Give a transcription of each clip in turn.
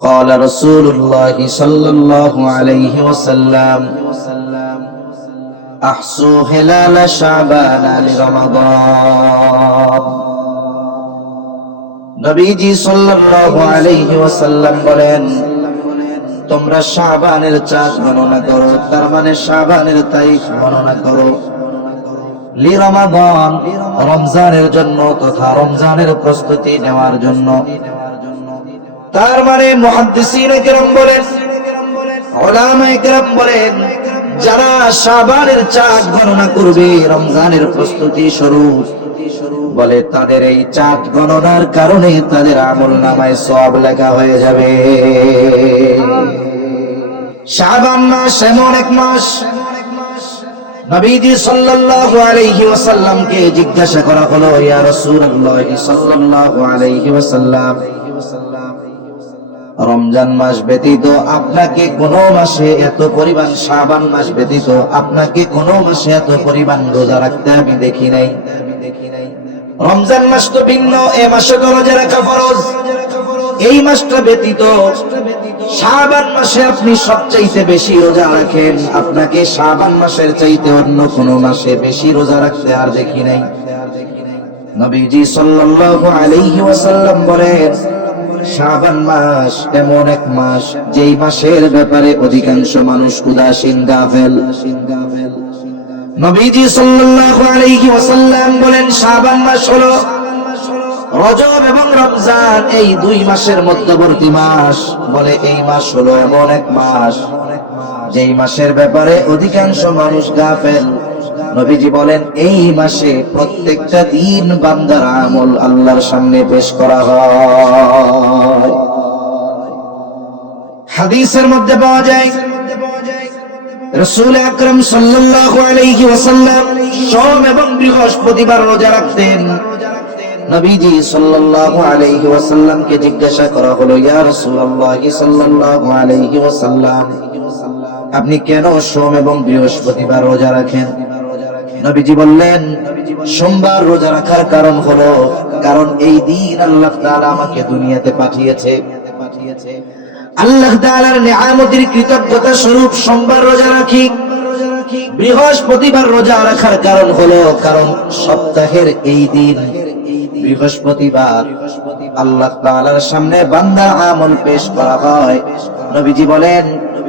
قال رسول الله صلى الله عليه وسلم احصوا هلال شعبان لرمضان নবীজি সাল্লাল্লাহু আলাইহি ওয়াসাল্লাম বলেন, তোমরা শাবানের চাঁদ গণনা করো, তার মানে শাবানের তারিখ গণনা করো লিরমাদান, রমজানের জন্য তথা রমজানের প্রস্তুতি নেওয়ার জন্য। তার মানে মুহাদ্দিসিনে কেরাম বলেন, উলামায়ে কেরাম বলেন, যারা শাবানের চাঁদ গণনা করবে রমজানের প্রস্তুতি স্বরূপ, বলে তাদের এই চাঁদ গণনার কারণে তাদের আমলনামায় সওয়াব লেখা হয়ে যাবে। শাবান মাস এমন এক মাস, নবীজি সাল্লাল্লাহু আলাইহি ওয়াসাল্লামকে জিজ্ঞাসা করা হলো, ইয়া রাসূলুল্লাহ সাল্লাল্লাহু আলাইহি ওয়াসাল্লাম, রমজান মাস ব্যতীত আপনাকে কোন মাসে এত পরিমাণ, শাবান মাস ব্যতীত আপনাকে কোন মাসে এত পরিমাণ রোজা রাখতে আমি দেখি নাই। রমজান মাস তো ভিন্ন, এ মাসে তো রোজা রাখা ফরজ। এই মাসটা ব্যতীত শাবান মাসে আপনি সবচাইতে বেশি রোজা রাখেন, আপনাকে শাবান মাসের চাইতে অন্য কোন মাসে বেশি রোজা রাখতে আর দেখি নাই। নবীজি সাল্লাল্লাহু আলাইহি ওয়াসাল্লাম বলেন, শাবান মাস এমন এক মাস যেই মাসের ব্যাপারে অধিকাংশ মানুষ উদাসীন, গাফেল। নবীজি সাল্লাল্লাহু আলাইহি ওয়াসাল্লাম বলেন, শাবান মাস হলো রজব এবং রমজান এই দুই মাসের মধ্যবর্তী মাস। বলে এই মাস হলো এমন এক মাস যেই মাসের ব্যাপারে অধিকাংশ মানুষ গাফেল। নবীজি বলেন, এই মাসে প্রত্যেকটা দিন বান্দার আমল আল্লাহর সামনে পেশ করা হয়। হাদিসের মধ্যে পাওয়া যায়, রাসূল আকরাম সাল্লাল্লাহু আলাইহি ওয়াসাল্লাম সোম এবং বৃহস্পতিবার রোজা রাখতেন। নবীজি সাল্লাল্লাহু আলাইহি ওয়াসাল্লামকে জিজ্ঞাসা করা হলো, ইয়া রাসূলুল্লাহ সাল্লাল্লাহু আলাইহি ওয়াসাল্লাম, আপনি কেন সোম এবং বৃহস্পতিবার রোজা রাখেন? নবীজি বললেন, সোমবার রোজা রাখার কারণ হলো, কারণ এই দিন আল্লাহ তাআলা আমাকে দুনিয়াতে পাঠিয়েছে। আল্লাহ তাআলার নিয়ামতের কৃতজ্ঞতা স্বরূপ সোমবার রোজা রাখি। বৃহস্পতিবার রোজা রাখার কারণ হলো, কারণ সপ্তাহের এই দিন বৃহস্পতিবার আল্লাহ তাআলার সামনে বান্দার আমল পেশ করা হয়। নবীজি বলেন,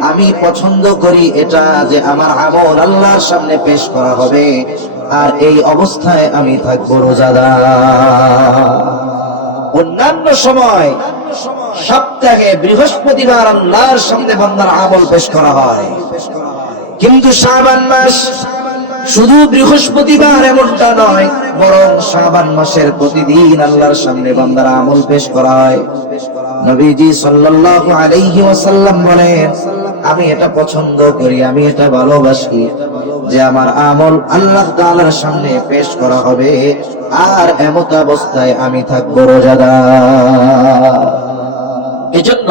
আমি পছন্দ করি এটা যে আমার আমল আল্লাহর সামনে পেশ করা হবে, আর এই অবস্থায় আমি থাকবো রোজাদার। অন্যান্য সময় সপ্তাহে বৃহস্পতিবার আল্লাহর সামনে বান্দার আমল পেশ করা হয়, কিন্তু শাবান মাস শুধু বৃহস্পতিবার এমনটা নয়, বরং শাবান মাসের প্রতিদিন আল্লাহর সামনে বান্দার আমল পেশ করা হয়। নবীজি সাল্লাল্লাহু আলাইহি ওয়াসাল্লাম বলেন, আমি এটা পছন্দ করি, আমি এটা ভালোবাসি যে আমার আমল আল্লাহ তাআলার সামনে পেশ করা হবে, আর এমত অবস্থায় আমি থাকবো রোজাদার। এজন্য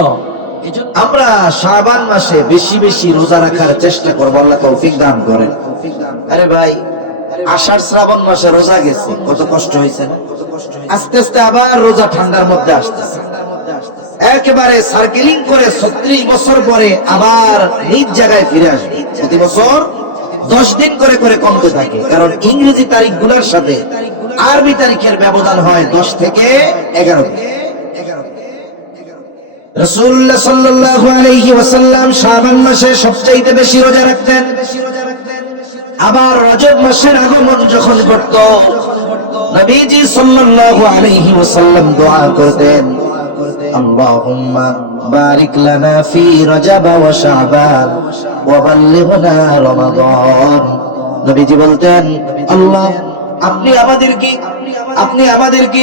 আমরা শাবান মাসে বেশি বেশি রোজা রাখার চেষ্টা করব, আল্লাহ তৌফিক দান করেন। আরে ভাই, আষাঢ় শ্রাবণ মাসে রোজা গেছে, কত কষ্ট হয়েছে না? আস্তে আস্তে আবার রোজা ঠান্ডার মধ্যে আসতেছে, একেবারে সার্কেলিং করে 36 বছর পরে আবার নিজ জায়গায় ফিরে আসবে। প্রতি বছর 10 দিন করে করে কমতে থাকে, কারণ ইংরেজি তারিখগুলোর সাথে আরবি তারিখের ব্যবধান হয় 10 থেকে 11 দিন। রাসূলুল্লাহ সাল্লাল্লাহু আলাইহি ওয়াসাল্লাম শাবান মাসে সবচেয়ে বেশি রোজা রাখতেন। আবার রজব মাসের আগমন যখন ঘটত, নবীজি সাল্লাল্লাহু আলাইহি ওয়াসাল্লাম দোয়া করতেন, আল্লাহুম্মা বারিক লানা ফি রজব ওয়া শাবান ওয়া বাল্লিগনা রমাদান। নবীজি বলতেন, আল্লাহ আপনি আমাদেরকে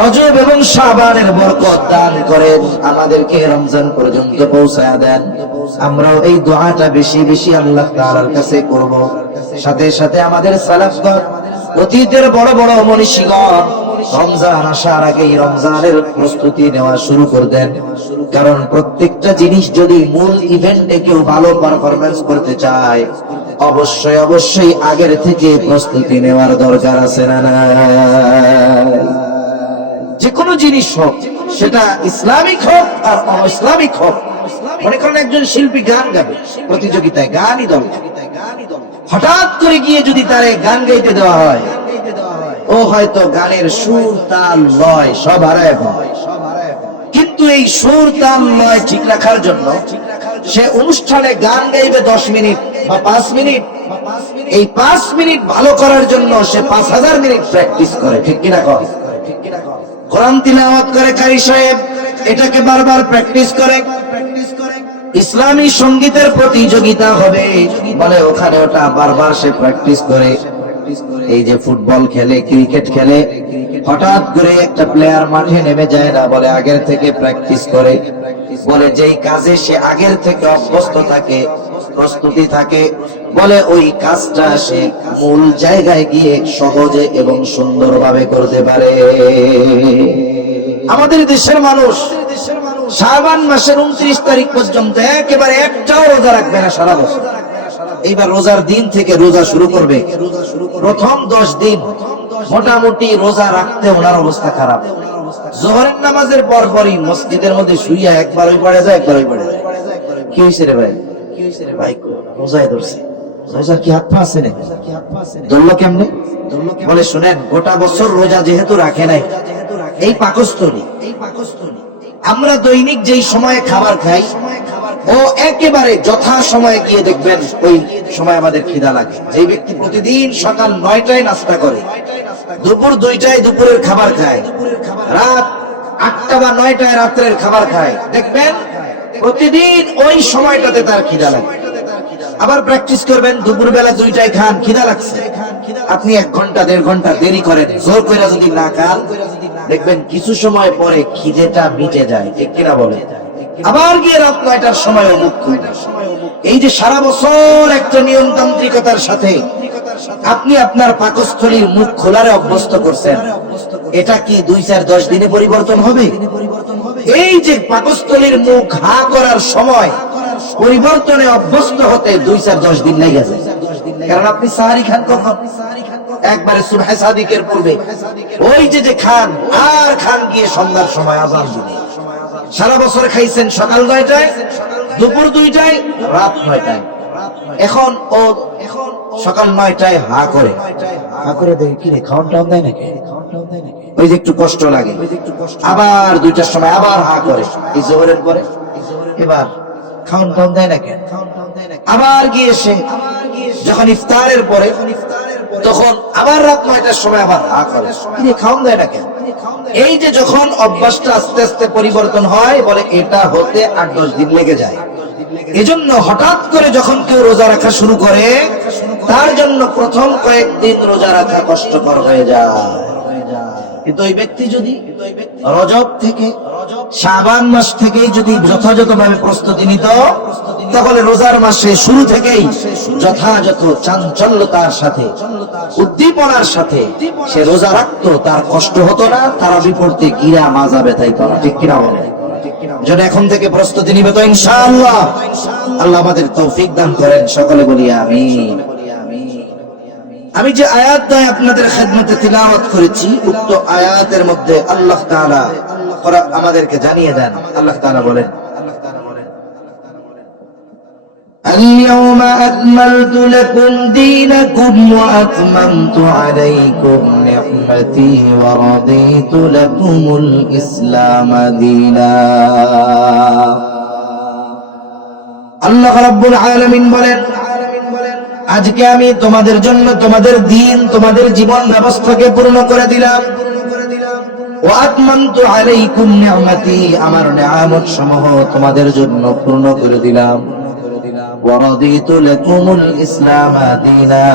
রজব এবং শাবানের বরকত দান করেন, আমাদেরকে রমজান পর্যন্ত পৌঁছায়া দেন। আমরাও এই দোয়াটা বেশি বেশি আল্লাহ তাআলার কাছে করব। সাথে সাথে আমাদের সালাফগণ, অতীতের বড় বড় মনীষীগণ রমজান আসার আগেই রমজানের প্রস্তুতি নেওয়া শুরু করে দেন, কারণ প্রত্যেকটা জিনিস যদি মূল ইভেন্টে কেউ ভালো পারফরম্যান্স করতে চায়, অবশ্যই অবশ্যই আগের থেকে প্রস্তুতি নেওয়ার দরকার আছে না? যে কোনো জিনিস হোক, সেটা ইসলামিক হোক আর অনইসলামিক হোক। মনে করেন একজন শিল্পী গান গাবে, প্রতিযোগিতায় গানই দল, হঠাৎ করে গিয়ে যদি তারে গান গাইতে দেওয়া হয়, ও হয়তো গানের সুর তাল লয় সব হারায় ফেলবে। কিন্তু এই সুর তাল লয় ঠিক রাখার জন্য সে অনুষ্ঠানে গান গাইবে 10 মিনিট বা 5 মিনিট, এই 5 মিনিট ভালো করার জন্য সে 5000 মিনিট প্র্যাকটিস করে, ঠিক কিনা কর? কোরআন তিলাওয়াত করে কারি সাহেব, এটাকে বারবার প্র্যাকটিস করে। ইসলামী সঙ্গীতের প্রতিযোগিতা হবে, বলে ওখানে ওটা বারবার সে প্র্যাকটিস করে। এই যে ফুটবল খেলে, ক্রিকেট খেলে, হঠাৎ করে একটা প্লেয়ার মাঠে নেমে যায় না, বলে আগের থেকে প্র্যাকটিস করে। বলে যেই কাজে সে আগের থেকে অভ্যস্ত থাকে, প্রস্তুতি থাকে, বলে ওই কাজটা সে মূল জায়গায় গিয়ে সহজে এবং সুন্দরভাবে করতে পারে। আমাদের দেশের মানুষ শাবান মাসের 29 তারিখ পর্যন্ত একেবারে একটাও রোজা রাখবে না সারা বছর। এইবার রোজার দিন থেকে রোজা শুরু করবে। প্রথম 10 দিন মোটামুটি রোজা রাখতে ওনার অবস্থা খারাপ। জোহরের নামাজের পরপরই মসজিদের মধ্যে শুইয়া একবার ওই পড়ে যায়, একবার ওই পড়ে যায়। কি হয়েছে রে ভাই? কি হয়েছে রে ভাই? রোজায় ধরছে। রোজার কি হাত পা আছে নাকি? ধরলো কেমনে? বলে শুনেন, গোটা বছর রোজা যেহেতু রাখে নাই, এই পাকস্থলী, আমরা দৈনিক যেই সময়ে খাবার খাই, ও একেবারে যথা সময়ে গিয়ে দেখবেন ওই সময় আমাদের খিদা লাগে। যে ব্যক্তি প্রতিদিন সকাল 9টায় নাস্তা করে, দুপুর 2টায় দুপুরের খাবার খায়, রাত 8টা বা 9টায় রাত্রের খাবার খায়, দেখবেন প্রতিদিন ওই সময়টাতে তার খিদা লাগে। আবার প্র্যাকটিস করবেন, দুপুর বেলা 2টায় খান, খিদা লাগছে, আপনি 1 ঘন্টা 1.5 ঘন্টা দেরি করেন, জোর করে যদি না খান, দেখবেন কিছু সময় পরে খিদেটা মিটে যায়, ঠিক কিনা বলে? আবার গিয়ে রাত 9টার সময় মুখ খুলবেন। এই যে সারা বছর একটা নিয়মতান্ত্রিকতার সাথে আপনি আপনার পাকস্থলীর মুখ খোলারে অভ্যস্ত করছেন, এটা কি 2-4-10 দিনে পরিবর্তন হবে? এই যে পাকস্থলীর মুখ হা করার সময় পরিবর্তনে অভ্যস্ত হতে 2-4-10 দিন লেগে যায়। কারণ আপনি সাহারি খান কখন? একবারে সুবহে সাদিকের পূর্বে, ওই যে খান আর খান গিয়ে সন্ধ্যার সময় আযান দিনে। সারা বছর খাইছেন সকাল 9টায়, দুপুর 2টায়, রাত 9টায়। এখন ও সকাল 9টায় হা করে, হা করে দেখে কি রে, খাওয়ান টাউন দেয় নাকি? ওই যে একটু কষ্ট লাগে। আবার 2টার সময় আবার হা করে, এই জোহরের পরে। এবার খাওয়ান টাউন দেয় নাকি? আবার গিয়ে সে যখন ইফতারের পরে, তখন আবার রাত 9টার সময় আবার হা করে, খাওয়ান দেয় নাকি? এই যে যখন অভ্যাসটা আস্তে আস্তে পরিবর্তন হয়, বলে এটা হতে 8-10 দিন লেগে যায়। এজন্য হঠাৎ করে যখন কেউ রোজা রাখা শুরু করে, তার জন্য প্রথম কয়েকদিন রোজা রাখা কষ্টকর হয়ে যায়। কিন্তু ওই ব্যক্তি যদি রজব থেকে, শাবান মাস থেকেই যদি যথাযথভাবে প্রস্তুতি নিত, তাহলে রোজার মাসে শুরু থেকেই যথাযথ চাঞ্চল্যতার সাথে, উদ্দীপনার সাথে সে রোজা রাখতো, তার কষ্ট হতো না, তার বিপরীতে গিরা মাজা ব্যথাইতো না, ঠিক কিনা বলে? যেন এখন থেকে প্রস্তুতি নিবে তো ইনশাআল্লাহ। আল্লাহ আমাদের তৌফিক দান করেন, সকলে বলি আমিন। আমি যে আয়াতটা আপনাদের খেদমতে তিলাওয়াত করেছি, উক্ত আয়াতের মধ্যে আল্লাহ তাআলা আমাদেরকে জানিয়ে দেন। আল্লাহ তাআলা বলেন, اليوم أكملت لكم دينكم وأتممت عليكم نعمتي ورضيت لكم الإسلام دينا। আল্লাহ রাব্বুল আলামিন বলেন, আজকে আমি তোমাদের জন্য তোমাদের দিন, তোমাদের জীবন ব্যবস্থাকে পূর্ণ করে দিলাম। ওয়া আতমামতু আলাইকুম নি'মাতি, আমার নিয়ামত সমূহ তোমাদের জন্য পূর্ণ করে দিলাম। ওয়া রাদিতু লাকুমুল ইসলাম দীনা,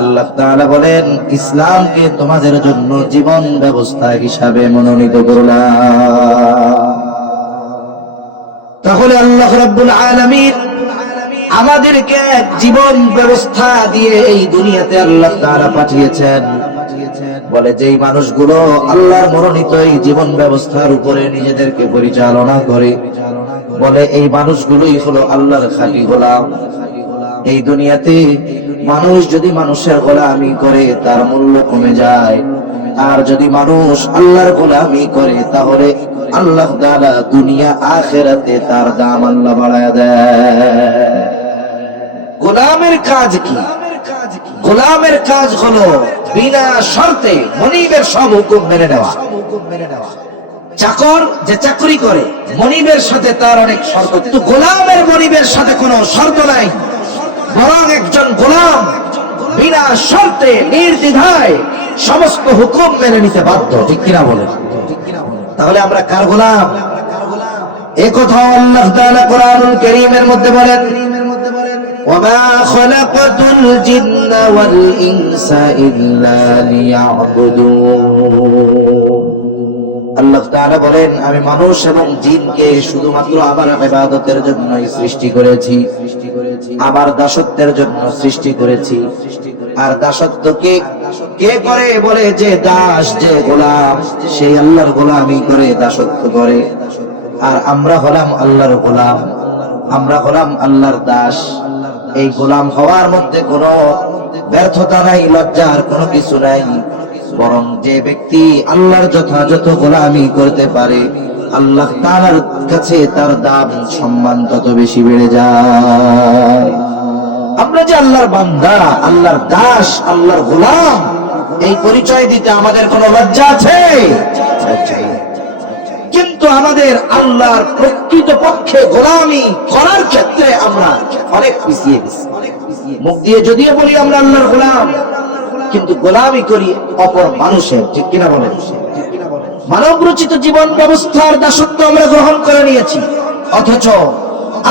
আল্লাহ তাআলা বলেন ইসলামকে তোমাদের জন্য জীবন ব্যবস্থা হিসাবে মনোনীত করলাম। তাহলে আল্লাহ রাব্বুল আলামিন আমাদেরকে জীবন ব্যবস্থা দিয়ে এই দুনিয়াতে আল্লাহ তাআলা পাঠিয়েছেন। বলে যেই মানুষগুলো আল্লাহর মনোনীত এই জীবন ব্যবস্থার উপরে নিজেদেরকে পরিচালনা করে, বলে এই মানুষগুলোই হলো আল্লাহর খাঁটি গোলাম। এই দুনিয়াতে মানুষ যদি মানুষের গোলামি করে, তার মূল্য কমে যায়। আর যদি মানুষ আল্লাহর গোলামি করে, তাহলে আল্লাহ তাআলা দুনিয়া আখিরাতে তার দাম আল্লাহ বাড়ায়া দেয়। গোলামের কাজ কি? গোলামের কাজ হলো বিনা শর্তে মনিবের সব হুকুম মেনে নেওয়া। চাকর যে চাকরি করে মনিবের সাথে তার অনেক শর্ত, কিন্তু গোলামের মনিবের সাথে কোনো শর্ত নাই, বরং একজন গোলাম বিনা শর্তে নির্দ্বিধায় সমস্ত হুকুম মেনে নিতে বাধ্য। ঠিক কিনা বলেন? তাহলে আমরা কার গোলাম? এই কথা আল্লাহ তাআলা কোরআনুল কারীমের মধ্যে বলেন, ওয়ামা খালাকাতুল জিন্না ওয়াল ইনসা ইল্লা লিয়াবুদুন। আল্লাহ তাআলা বলেন, আমি মানুষ এবং জিনকে শুধুমাত্র আমার ইবাদতের জন্যই সৃষ্টি করেছি, আমার দাসত্বের জন্য সৃষ্টি করেছি। আর দাসত্বকে কে করে? বলে যে দাস, যে গোলাম, সেই আল্লাহর গোলামি করে, দাসত্ব করে। আর আমরা হলাম আল্লাহর গোলাম, আমরা হলাম আল্লাহর দাস। এই গোলাম হওয়ার মধ্যে কোনো ব্যর্থতা নাই, লজ্জার কোনো কিছু নাই, বরং যে ব্যক্তি আল্লাহর যথাযথ গোলামি করতে পারে আল্লাহ তাআলার কাছে তার দাম সম্মান তত বেশি বেড়ে যায়। আমরা যে আল্লাহর বান্দা, আল্লাহর দাস, আল্লাহর গোলাম, এই পরিচয় দিতে আমাদের কোনো লজ্জা আছে? কিন্তু আমাদের আল্লাহর প্রকৃত পক্ষে গোলামি করার ক্ষেত্রে আমরা অনেক পিছিয়ে গেছি। মুখ দিয়ে যদিও বলি আমরা আল্লাহর গোলাম, কিন্তু গোলামি করি অপর মানুষের। ঠিক কিনা বলেন? মানব রচিত জীবন ব্যবস্থার দাসত্ব আমরা গ্রহণ করে নিয়েছি, অথচ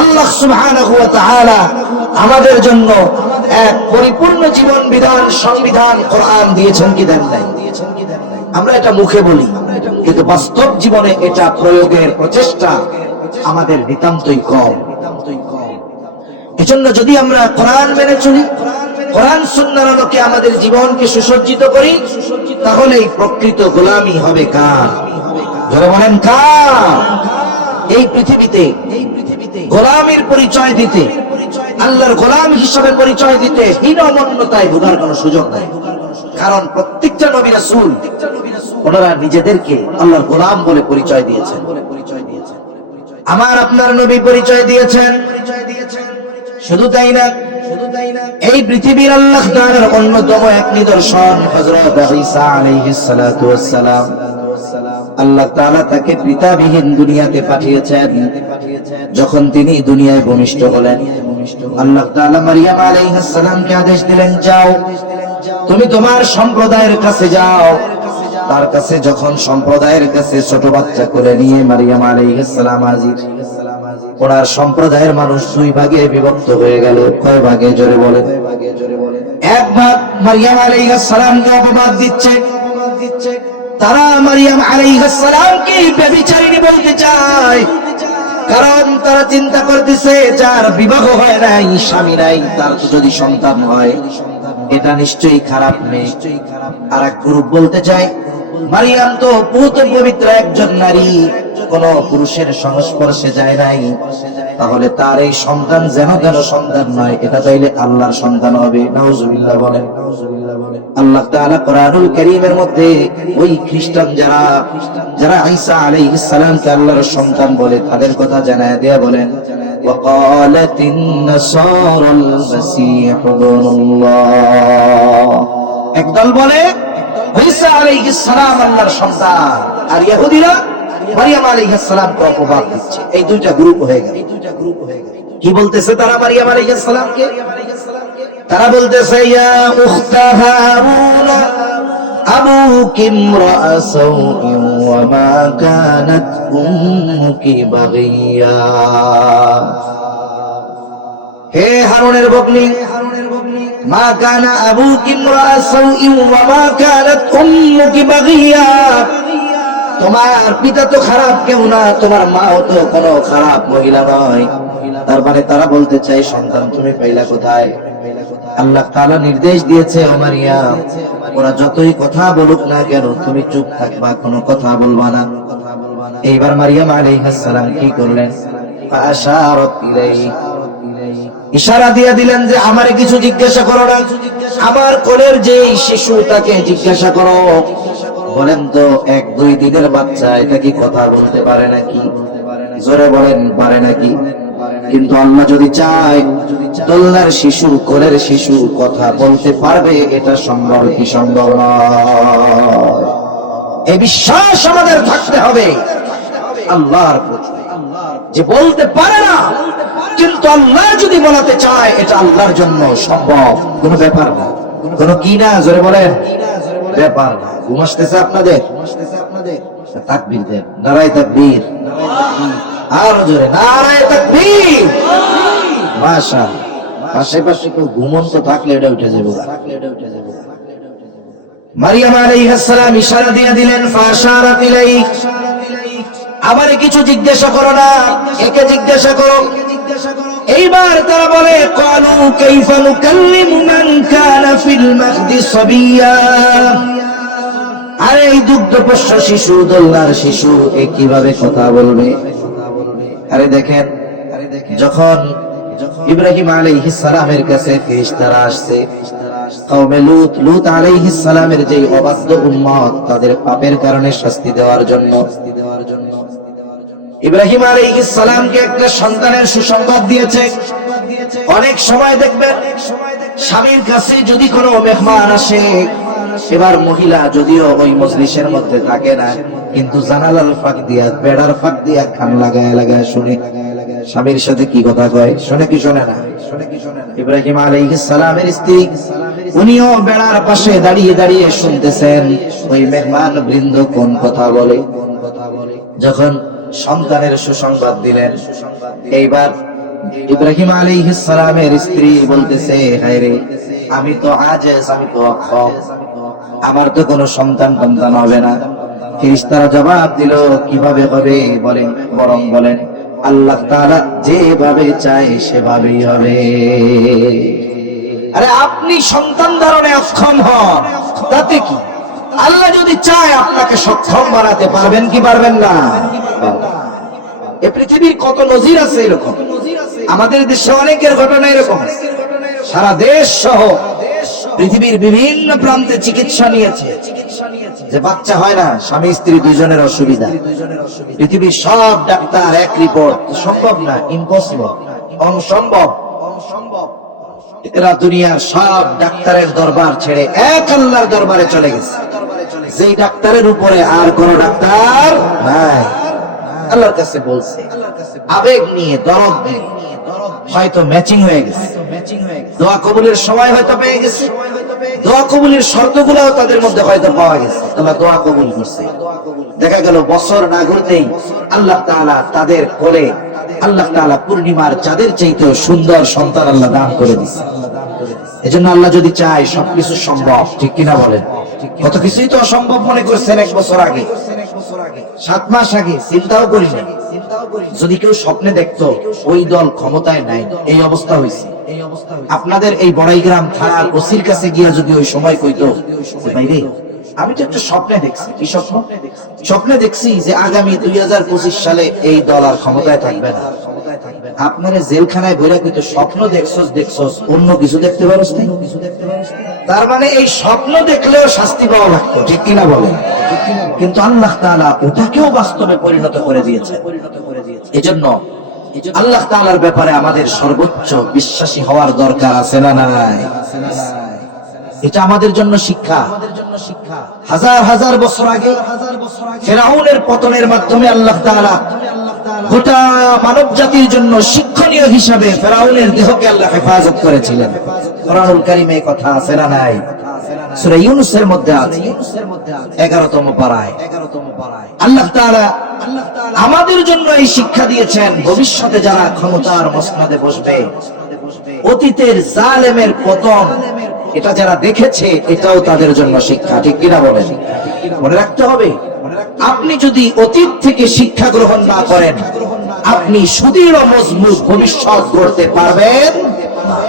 আল্লাহ সুবহানাহু ওয়া তাআলা আমাদের জন্য এক পরিপূর্ণ জীবন বিধান, সংবিধান, কোরআন দিয়েছেন কি দেন নাই? আমরা এটা মুখে বলি, কিন্তু বাস্তব জীবনে এটা প্রয়োগের প্রচেষ্টা আমাদের নিতান্তই কম। এজন্য যদি আমরা কোরআন মেনে চলি, কোরআন সুন্নাহর আলোকে আমাদের জীবনকে সুসজ্জিত করি, তাহলে এই প্রকৃত গোলামি হবে কার? যারা বলেন কার? এই পৃথিবীতে গোলামের পরিচয় দিতে, আল্লাহর গোলাম হিসাবে পরিচয় দিতে হীনমন্যতায় ভোগার কোনো সুযোগ নাই। কারণ প্রত্যেকটা নবী রাসূল ওনারা নিজেদেরকে আল্লাহর গোলাম বলে পরিচয় দিয়েছেন। আমার আপনার নবী পরিচয় দিয়েছেন। শুধু তাই না, এই পৃথিবীর আল্লাহ তাআলার অন্যতম এক নিদর্শন হযরত ঈসা আলাইহিস সালাতু ওয়াস সালাম। আল্লাহ তাআলা তাকে পিতাবিহীন দুনিয়াতে পাঠিয়েছেন। যখন তিনি দুনিয়ায় ভূমিষ্ঠ হলেন, আল্লাহ তাআলা মারিয়াম আলাইহিস সালামকে আদেশ দিলেন, যাও তুমি তোমার সম্প্রদায়ের কাছে যাও। তার কাছে যখন সম্প্রদায়ের কাছে ছোট বাচ্চা করে নিয়ে মারিয়াম আলাইহিস সালাম হাজির, ওনার সম্প্রদায়ের মানুষ দুই ভাগে বিভক্ত হয়ে গেল। কয় ভাগে? জোরে বলেন। এক ভাগ মারিয়াম আলাইহিস সালামকে অপবাদ দিচ্ছে, তারা মারিয়াম আলাইহিস সালামকে ব্যভিচারিণী বলতে চায়। কারণ তারা চিন্তা করতেছে, যার বিবাহ হয় নাই, স্বামী নাই, তার যদি সন্তান হয় এটা নিশ্চয়ই খারাপ মেয়ে। আর এক গ্রুপ বলতে চায়, মারিয়াম তো পুত পবিত্র একজন নারী, কোন পুরুষের সংস্পর্শে যায় নাই, তাহলে তার এই সন্তান যেন সন্তান নয়, এটা চাইলে আল্লাহর সন্তান হবে। নাউজুবিল্লাহ বলেন। আল্লাহ তাআলা কোরআনুল কারীমের মধ্যে ওই খ্রিস্টান যারা ঈসা আলাইহিস সালামকে আল্লাহর সন্তান বলে, তাদের কথা জানায় দেয়া বলেন, ওয়াকালাতিন নাসারাল মাসীহু ইবনুল্লাহ। একদল বলে ঈসা আলাইহিস সালাম আল্লাহর সন্তান, আর ইহুদিরা মারিয়াম আলাইহিস সালামকে অপবাদ দিচ্ছে। এই দুইটা গ্রুপ হয়ে গেল। কি বলতেছে তারা মারিয়াম আলাইহিস সালামকে? তারা বলতেছে, ইয়া উখতা হারুন আবুকি ইমরাআ সাউইন ওয়া মা কানাত উম্মুকি বাগিয়া। হে হারুনের ভগ্নী, মা কানা আবুকি ইমরাআ সাউইন ওয়া মা কানাত উম্মুকি বাগিয়া। তোমার পিতা তো খারাপ কেউ না, তোমার মাও তো কোনো খারাপ মহিলা নয়। তার মানে তারা বলতে চাই, সন্তান তুমি পাইলা কোথায়? আল্লাহ তাআলা নির্দেশ দিয়েছে, ও মারিয়াম, ওরা যতই কথা বলুক না কেন তুমি চুপ থাকবা, কোনো কথা বলবা না। এইবার মারিয়াম আলাইহিস সালাম কি করলেন? ফাআশারাত ইলাইহি, ইশারা দিয়ে দিলেন যে আমারে কিছু জিজ্ঞাসা করো না, আমার কোলের যে শিশু তাকে জিজ্ঞাসা করো। বলেন তো 1-2 দিনের বাচ্চা এটা কি কথা বলতে পারে নাকি? জোরে বলেন, পারে নাকি? কিন্তু আল্লাহ যদি চায় দোলনার শিশু, কোলের শিশু কথা বলতে পারবে, এটা সম্ভব কি সম্ভব নয়? এই বিশ্বাস আমাদের থাকতে হবে আল্লাহর প্রতি, যে বলতে পারে না কিন্তু আল্লাহ যদি বলাতে চায় এটা আল্লাহর জন্য সম্ভব, কোনো ব্যাপার না। কোনো কি না, জোরে বলেন, ব্যাপার না। ঘুম আসতেছে আপনাদের? তাকবীর দেন, নারায়ে তাকবীর, আর জোরে নারায়ে তাকবীর। মাশাআল্লাহ। আশেপাশে কেউ ঘুমন্ত থাকলে এটা উঠে যাবে। মারিয়াম আলাইহিস সালাম ইশারা দিয়ে দিলেন, ফাশারাত ইলাইক, আমারে কিছু জিজ্ঞাসা করো না, একে জিজ্ঞাসা করো। এইবার তারা বলে, ক্বালু কাইফা নুকাল্লিমু মান কানা ফিল মাহদি সাবিয়্যা, আরে এই দুগ্ধপোষ্য শিশু, দোলনার শিশু, এ কিভাবে কথা বলবে? আরে দেখেন, যখন ইব্রাহিম আলাইহিস সালামের কাছে ফেরেশতারা আসছে, কওমে লূত আলাইহিস সালামের যে অবাধ্য উম্মত, তাদের পাপের কারণে শাস্তি দেওয়ার জন্য ইব্রাহিম আলাইহিস সালামকে একটা সন্তানের সুসংবাদ দিয়েছে। অনেক সময় দেখবেন স্বামীর কাছে যদি কোনো মেহমান আসে, এবার মহিলা যদিও ওই মজলিসের মধ্যে থাকে না, কিন্তু জানালার ফাঁক দিয়া, বেড়ার ফাঁক দিয়া কান লাগায় লাগায় শুনে স্বামীর সাথে কি কথা কয়। শুনে কি শোনে না? ইব্রাহিম আলাইহিস সালামের স্ত্রী, উনিও বেড়ার পাশে দাঁড়িয়ে দাঁড়িয়ে শুনতেছেন ওই মেহমান বৃন্দ কোন কথা বলে। যখন সন্তানের সুসংবাদ দিলেন, এইবার ইব্রাহিম আলাইহিস সালামের স্ত্রী বলতেছে, হায় রে, আমি তো আজেজ, আমি তো অক্ষম, আমার তো কোনো সন্তান হবে না। ফেরেশতারা জবাব দিল, কিভাবে হবে? বলেন, বরং বলেন আল্লাহ তাআলা যেভাবে চায় সেভাবেই হবে। আরে আপনি সন্তান ধারণে অক্ষম হন, তাতে কি? আল্লাহ যদি চায় আপনাকে সক্ষম বানাতে পারবেন কি পারবেন না? এ পৃথিবীর কত নজির আছে এরকম। আমাদের দেশে অনেকের ঘটনা এরকম, সারা দেশ সহ পৃথিবীর বিভিন্ন প্রান্তে চিকিৎসা নিয়েছে, যে বাচ্চা হয় না, স্বামী স্ত্রী দুইজনের অসুবিধা। পৃথিবীর সব ডাক্তার এক রিপোর্ট, সম্ভব না, ইম্পসিবল, অসম্ভব। এরা দুনিয়ার সব ডাক্তারের দরবার ছেড়ে এক আল্লাহর দরবারে চলে গেছে, যেই ডাক্তারের উপরে আর কোন ডাক্তার নাই। আল্লাহর কাছে বলছে, আবেগ নিয়ে, দরদ নিয়ে, হয়তো ম্যাচিং হয়ে গেছে, দোয়া কবুলের সময় হয়তো পেয়ে গেছে, দোয়া কবুলের শর্তগুলোও তাদের মধ্যে হয়তো পাওয়া গেছে, আল্লাহ দোয়া কবুল করছে। দেখা গেল বছর না ঘুরতেই আল্লাহ তাআলা তাদের কোলে, আল্লাহ তাআলা পূর্ণিমার চাঁদের চাইতেও সুন্দর সন্তান আল্লাহ দান করে দিচ্ছে। এজন্য আল্লাহ যদি চায় সবকিছু সম্ভব, ঠিক কিনা বলেন? কত কিছুই তো অসম্ভব মনে করছেন 1 বছর আগে, 7 মাস আগে, চিন্তাও করি না। যদি কেউ স্বপ্নে দেখতো ওই দল ক্ষমতায় নাই, এই অবস্থা হয়েছে। আপনাদের এই বড়াইগ্রাম থানার ওসির কাছে গিয়া যদি ওই সময় কইতো, ভাইরে আমি তো একটা স্বপ্নে দেখছি। কি স্বপ্ন? স্বপ্নে দেখছি যে আগামী 2025 সালে এই দল আর ক্ষমতায় থাকবে না। আপনারা জেলখানায় বইরা কইতো, স্বপ্ন দেখছস, অন্য কিছু দেখতে পারোস না। তার মানে এই স্বপ্ন দেখলেও শাস্তি পাওয়া লাগতো, ঠিক কিনা বলেন? কিন্তু আল্লাহ তাআলা ওটাকেও বাস্তবে পরিণত করে দিয়েছে। এজন্য আল্লাহ তাআলার ব্যাপারে আমাদের সর্বোচ্চ বিশ্বাসী হওয়ার দরকার আছে না নাই? এটা আমাদের জন্য শিক্ষা। হাজার হাজার বছর আগে ফিরআউনের পতনের মাধ্যমে আল্লাহ তাআলা গোটা মানব জাতির জন্য শিক্ষণীয় হিসাবে ফিরআউনের দেহকে আল্লাহ হেফাজত করেছিলেন। কোরআনুল কারীমে কথা আছে না নাই? সূরা ইউনূসের মধ্যে আছে 11তম পারায় আল্লাহ তাআলা আমাদের জন্য এই শিক্ষা দিয়েছেন, ভবিষ্যতে যারা ক্ষমতার মসনদে বসবে, অতীতের জালেমের পতন এটা যারা দেখেছে, এটাও তাদের জন্য শিক্ষা, ঠিক কিনা বলেন? মনে রাখতে হবে, আপনি যদি অতীত থেকে শিক্ষা গ্রহণ না করেন, আপনি সুদৃঢ় মজবুত ভবিষ্যৎ গড়তে পারবেন না।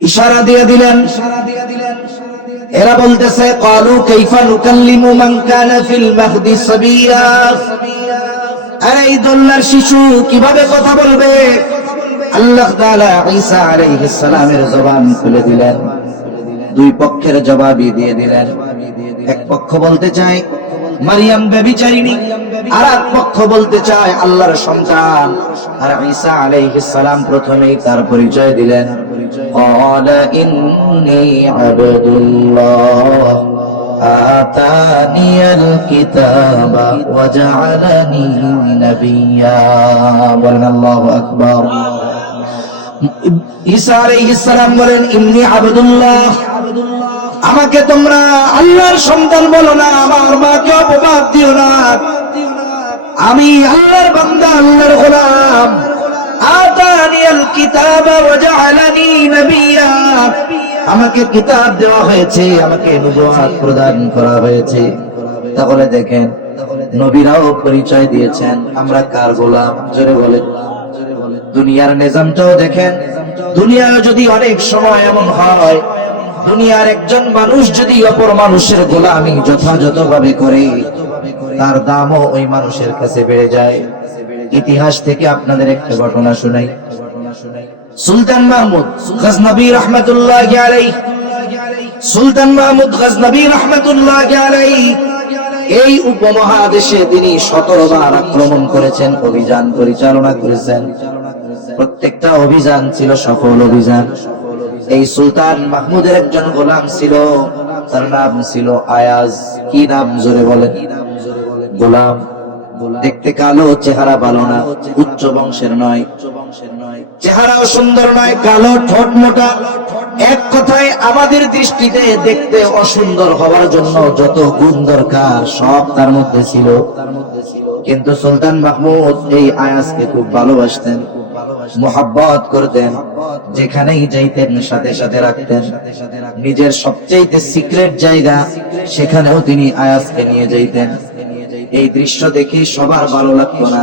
ইশারা দিয়ে দিলেন, এরা বলতেছে, ক্বালু কাইফা নুকাল্লিমু মান কানা ফিল মাহদি সাবিয়্যা, আরে এই দোলনার শিশু কিভাবে কথা বলবে? আল্লাহ তাআলা ঈসা আলাইহিস সালামের জবান খুলে দিলেন। দুই পক্ষের জবাবই দিয়ে দিলেন। এক পক্ষ বলতে চায় মারিয়াম ব্যভিচারিণী, আর এক পক্ষ বলতে চায় আল্লাহর সন্তান। আর ঈসা আলাইহিস সালাম প্রথমেই তার পরিচয় দিলেন, ক্বালা ইন্নী আবদুল্লাহ আতানিয়াল কিতাবা ওয়া জাআলানি নাবিয়্যা। বলেন আল্লাহু আকবার। ঈসা আলাইহিস সালাম বলেন, ইন্নী আবদুল্লাহ, আমাকে তোমরা আল্লাহর সন্তান বলো না, আমার মাকে অপবাদ দিও না, আমি আল্লাহর বান্দা, আল্লাহর গোলাম। আতানিয়াল কিতাবা ওয়া জাআলানি নাবিয়্যা, আমাকে কিতাব দেওয়া হয়েছে, আমাকে নবুয়ত প্রদান করা হয়েছে। তাহলে দেখেন নবীরাও পরিচয় দিয়েছেন আমরা কার গোলাম। জোরে বলেন। দুনিয়ার নিজামটাও দেখেন, দুনিয়ার যদি অনেক সময় এমন হয়, দুনিয়ার একজন মানুষ যদি অপর মানুষের গোলামি যথাযথভাবে করে, তার দামও ওই মানুষের কাছে বেড়ে যায়। ইতিহাস থেকে আপনাদের একটা ঘটনা শোনাই। সুলতান মাহমুদ গজনবী রহমতুল্লাহি আলাইহি, সুলতান মাহমুদ গজনবী রহমতুল্লাহি আলাইহি এই উপমহাদেশে তিনি 17 বার আক্রমণ করেছেন, অভিযান পরিচালনা করেছেন। প্রত্যেকটা অভিযান ছিল সফল অভিযান। এই সুলতান মাহমুদের একজন গোলাম ছিল, তার নাম ছিল আয়াজ। কি নাম? জোরে বলেন। গোলাম, দেখতে কালো, চেহারা ভালো না, উচ্চ বংশের নয়, চেহারাও সুন্দর নয়, কালো, ঠোঁট মোটা। এক কথায় আমাদের দৃষ্টিতে দেখতে অসুন্দর হওয়ার জন্য যত গুণ দরকার সব তার মধ্যে ছিল। কিন্তু সুলতান মাহমুদ এই আয়াজকে খুব ভালোবাসতেন, মোহাব্বত করতেন, যেখানেই যাইতেন সাথে সাথে রাখতেন। নিজের সবচেয়ে সিক্রেট জায়গা সেখানেও তিনি আয়াজকে নিয়ে যাইতেন। এই দৃশ্য দেখে সবার ভালো লাগতো না।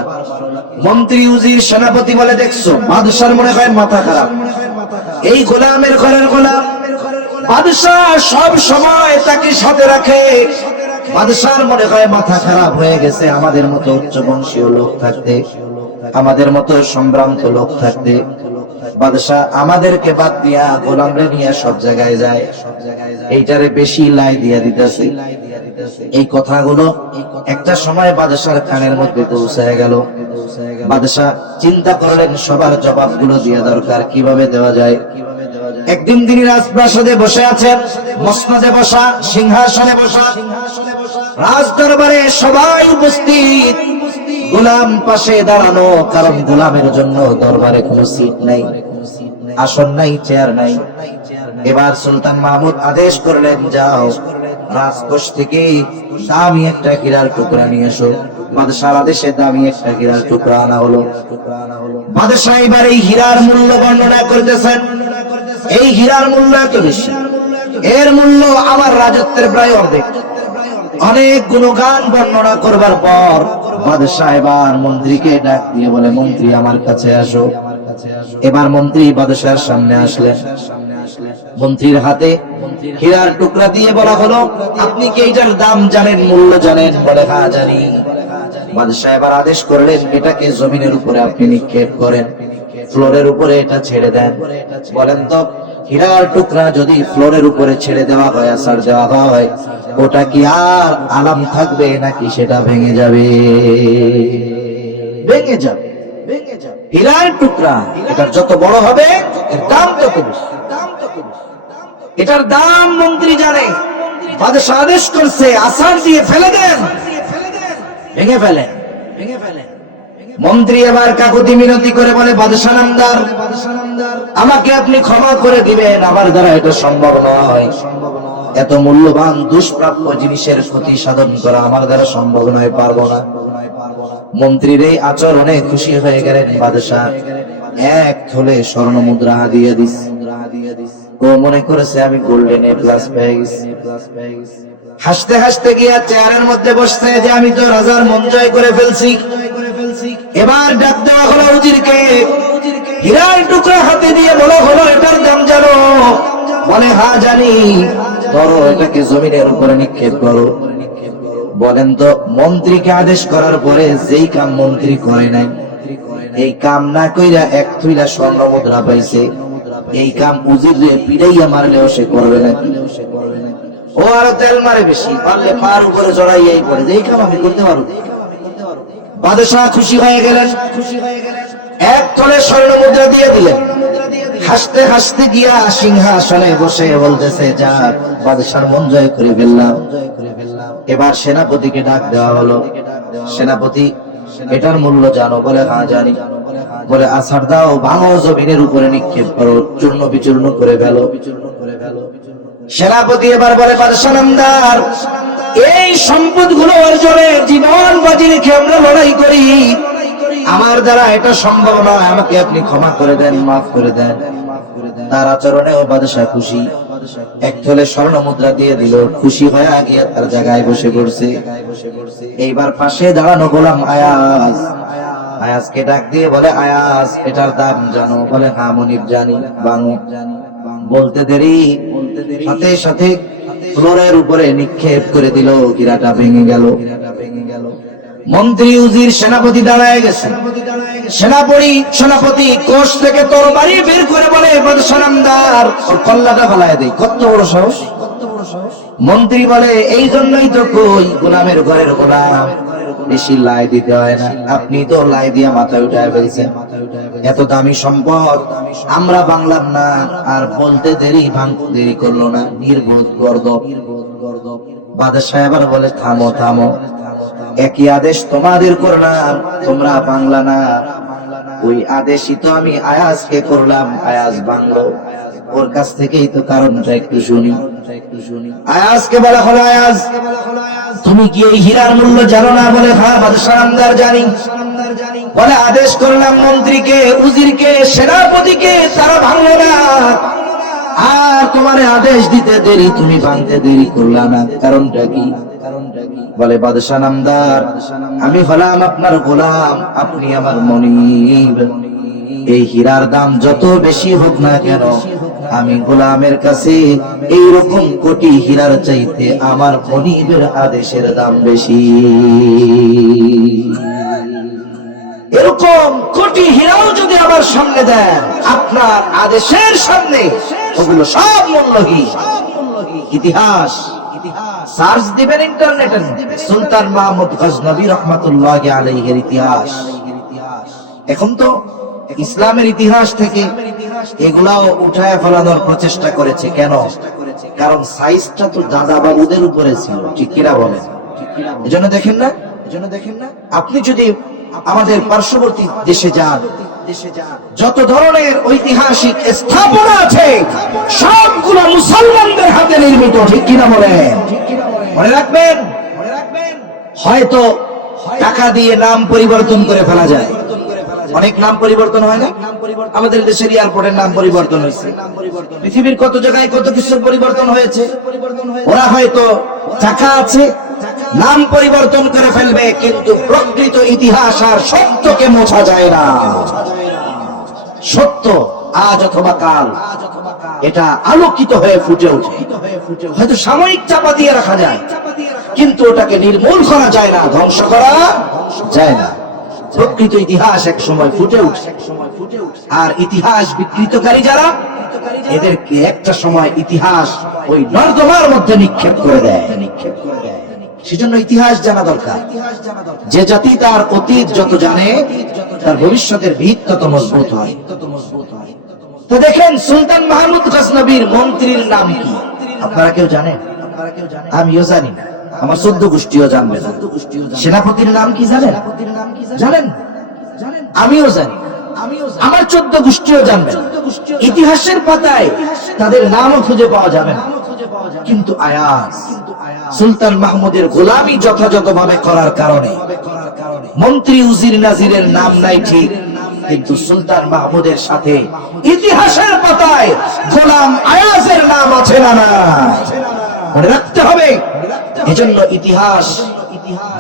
মন্ত্রী, উজির, সেনাপতি বলে, দেখছো বাদশার মনে হয় মাথা খারাপ, এই গোলামের ঘরের গোলাম। বাদশাহ সব সময় তাকে সাথে রাখে। বাদশার মনে হয় মাথা খারাপ হয়ে গেছে, আমাদের মতো উচ্চ বংশীয় লোক থাকতে, আমাদের মতো সম্ভ্রান্ত লোক থাকতে বাদশাহ আমাদেরকে বাদ দিয়া গোলামরে নিয়ে সব জায়গায় যায়, এইটারে বেশি লাই দিয়া দিতেছে। এই কথাগুলো একটা সময় বাদশার কানের মধ্যে পৌঁছায় গেল। বাদশাহ চিন্তা করলেন সবার জবাবগুলো দেওয়া দরকার, কিভাবে দেওয়া যায়। একদিন তিনি রাজপ্রাসাদে বসে আছেন, মসনদে বসা, সিংহাসনে বসা, রাজ দরবারে সবাই উপস্থিত, গোলাম পাশে দাঁড়ানো, কারণ গোলামের জন্য দরবারে কোনো সিট নাই, আসন নাই, চেয়ার নাই। এবার সুলতান মাহমুদ আদেশ করলেন, যাও রাজকোষ থেকে দামি একটা হীরার টুকরা নিয়ে এসো। বাদশার আদেশে দামি একটা হীরার টুকরা আনা হলো। বাদশাহ এবার এই হীরার মূল্য বর্ণনা করতেছেন। এই হীরার মূল্য এত বেশি, এর মূল্য আমার রাজত্বের প্রায় অর্ধেক। অনেক গুণগান বর্ণনা করবার পর বাদশাহ এবার মন্ত্রীকে ডাক দিয়ে বলে, মন্ত্রী আমার কাছে আসো। এবার মন্ত্রী বাদশার সামনে আসলেন। মন্ত্রীর হাতে হীরার টুকরা দিয়ে বলা হলো, আপনি কি এইটার দাম জানেন, মূল্য জানেন? বলে, হ্যাঁ জানি। বাদশাহ এবার আদেশ করলেন, এটাকে জমিনের উপরে আপনি নিক্ষেপ করেন, ফ্লোরের উপরে এটা ছেড়ে দেন। বলেন তো, হীরার টুকরা যদি ফ্লোরের উপরে ছেড়ে দেওয়া হয়, আসার দেওয়া হয়, ওটা কি আর আলাম থাকবে নাকি সেটা ভেঙে যাবে? ভেঙে যাবে। হীরার টুকরা এটার যত বড় হবে এর দাম তত বেশি। এটার দাম মন্ত্রী জানে। বাদশাহ আদেশ করছে, আসার দিয়ে ফেলে দেন, ভেঙে ফেলেন। মন্ত্রী এবার কাকুতি মিনতি করে বলে, বাদশাহ নামদার, আমাকে আপনি ক্ষমা করে দিবেন, আমার দ্বারা এটা সম্ভব নয়। এত মূল্যবান দুষ্প্রাপ্য জিনিসের ক্ষতি সাধন করা আমার দ্বারা সম্ভব নয়, পারবো না। মন্ত্রীর এই আচরণে খুশি হয়ে গেলেন বাদশাহ। এক থলে স্বর্ণ মুদ্রা দিয়ে দিস। ও মনে করেছে আমি গোল্ডেন এ প্লাস পেয়ে গেছি। হাসতে হাসতে গিয়া চেয়ারের মধ্যে বসতে, যে আমি তো রাজার মন জয় করে ফেলছি। এবার ডাক দেওয়া হলো উজিরকে। হীরার টুকরা হাতে দিয়ে বলা হলো, এটার দাম জানো? বলে, হ্যাঁ জানি। ধরো এটাকে জমিনের উপরে নিক্ষেপ করো। বলেন তো, মন্ত্রীকে আদেশ করার পরে যেই কাম মন্ত্রী করে নাই, এই কাম না কইরা এক থুইলা স্বর্ণ মুদ্রা পাইছে, এই কাম উজিরে পিড়াইয়া মারলেও সে করবে না। ও আরো তেল মারে বেশি, পারলে পার উপরে জড়াইয়াই পড়ে, এই কাম আমি করতে পারবো। বাদশাহ খুশি হয়ে গেলেন, এক তলে স্বর্ণ মুদ্রা দিয়ে দিলেন। হাসতে হাসতে গিয়া সিংহাসনে বসে বলতেছে, যাক বাদশার মন জয় করে ফেললাম। এবার সেনাপতিকে ডাক দেওয়া হলো। সেনাপতি, এটার মূল্য জানো? বলে হ্যাঁ জানি। বলে আছাড় দাও, ভাঙো, জমিনের উপরে নিক্ষেপ করো, চূর্ণ বিচূর্ণ করে ফেলো। সেনাপতি এবার বলে, বাদশা নামদার, এই সম্পদ গুলো অর্জনে জীবন বাজি রেখে আমরা লড়াই করি, আমার দ্বারা এটা সম্ভব নয়, আমাকে আপনি ক্ষমা করে দেন, মাফ করে দেন। তার আচরণেও বাদশা খুশি, এক থলে স্বর্ণ মুদ্রা দিয়ে দিল। খুশি হয়ে গিয়ে তার জায়গায় বসে পড়ছে। এইবার পাশে দাঁড়ানো গোলাম আয়াজ, আয়াজকে ডাক দিয়ে বলে, আয়াজ এটার দাম জানো? বলে হ্যাঁ মনিব জানি। বানো। বলতে দেরি, সাথে সাথে ফ্লোরের উপরে নিক্ষেপ করে দিল, হীরাটা ভেঙে গেল। মন্ত্রী উজির সেনাপতি দাঁড়ায় গেছে। সেনাপতি কোষ থেকে তরবারি বের করে বলে, বাদশা নামদার, ওর কল্লাটা ফেলায় দেই। কত বড় সাহস! মন্ত্রী বলে, এই জন্যই তো কই গোলামের ঘরের গোলাম, বেশি লাই দিতে হয় না। আপনি তো লাই দিয়ে মাথায় উঠায় ফেলছেন। এত দামি সম্পদ আমরা ভাঙলাম না, আর বলতে দেরি, ভাঙতে দেরি করলো না। নির্বোধ গর্দভ। বাদশা এবার বলে, থামো থামো, একই আদেশ তোমাদের করলাম, তোমরা বাংলা না। ওই আদেশই তো আমি আয়াজকে করলাম, আয়াজ বাংলো। ওর কাছ থেকেই তো কারণটা একটু শুনি। আয়াজকে বলা হলো, আয়াজ তুমি কি এই হীরার মূল্য জানো না? বলে হ্যাঁ বাদশা নামদার জানি। বলে আদেশ করলাম মন্ত্রীকে, উজিরকে, সেনাপতিকে, তারা ভাঙলো না, আর তোমার আদেশ দিতে দেরি, তুমি ভাঙতে দেরি করলা না, কারণটা কি? বলে বাদশা নামদার, আমি হলাম আপনার গোলাম, আপনি আমার মনিব। এই হীরার দাম যত বেশি হোক না কেন, আমি গোলামের কাছে এইরকম কোটি হীরার চাইতে আমার মনিবের আদেশের দাম বেশি। এরকম কোটি হীরাও যদি আমার সামনে দেন, আপনার আদেশের সামনে ওগুলো সব মূল্যহীন। ইতিহাস সার্চ দিবেন ইন্টারনেটে, সুলতান মাহমুদ গজনবী রহমাতুল্লাহি আলাইহির ইতিহাস। এখন তো ইসলামের ইতিহাস থেকে এগুলাও উঠায় ফেলানোর প্রচেষ্টা করেছে। কেন? কারণ সাইজটা তো দাদা বাবুদের উপরে ছিল, ঠিক কিনা বলেন? এজন্য দেখেন না, আপনি যদি আমাদের পার্শ্ববর্তী দেশে যান, যত ধরনের ঐতিহাসিক স্থাপনা আছে সবগুলো মুসলমানদের হাতে নির্মিত, ঠিক কিনা বলেন? মনে রাখবেন, হয়তো টাকা দিয়ে নাম পরিবর্তন করে ফেলা যায়। অনেক নাম পরিবর্তন হয় না? আমাদের দেশের এয়ারপোর্টের নাম পরিবর্তন হয়েছে, পৃথিবীর কত জায়গায় কত কিছুর পরিবর্তন হয়েছে। ওরা হয়তো টাকা আছে, নাম পরিবর্তন করে ফেলবে, কিন্তু প্রকৃত ইতিহাস আর সত্যকে মোছা যায় না। সত্য আজ অথবা কাল এটা আলোকিত হয়ে ফুটে ওঠে। হয়তো সাময়িক চাপা দিয়ে রাখা যায়, কিন্তু ওটাকে নির্মূল করা যায় না, ধ্বংস করা যায় না। প্রকৃত ইতিহাস এক সময় ফুটে উঠে, আর ইতিহাস বিকৃতকারী যারা, এদেরকে একটা সময় ইতিহাস ওই নর্দমার মধ্যে নিক্ষেপ করে দেয়। সেজন্য ইতিহাস জানা দরকার। যে জাতি তার অতীত যত জানে, তার ভবিষ্যতের ভিত তত মজবুত হয়। তো দেখেন, সুলতান মাহমুদ গজনবীর মন্ত্রীর নাম কি আপনারা কেউ জানেন? আমিও জানি না, আমার 14 গোষ্ঠীও জানবে না। সেনাপতির নাম কি জানেন? জানেন? আমিও জানি, আমার 14 গোষ্ঠীও জানবে। ইতিহাসের পাতায় তাদের নামও খুঁজে পাওয়া যাবে না। কিন্তু আয়াজ সুলতান মাহমুদের গোলামি যথাযথভাবে করার কারণে মন্ত্রী উজির নাজিরের নাম নাই ঠিক, কিন্তু সুলতান মাহমুদের সাথে ইতিহাসের পাতায় গোলাম আয়াজের নাম আছে না? না, মনে রাখতে হবে। এজন্য ইতিহাস,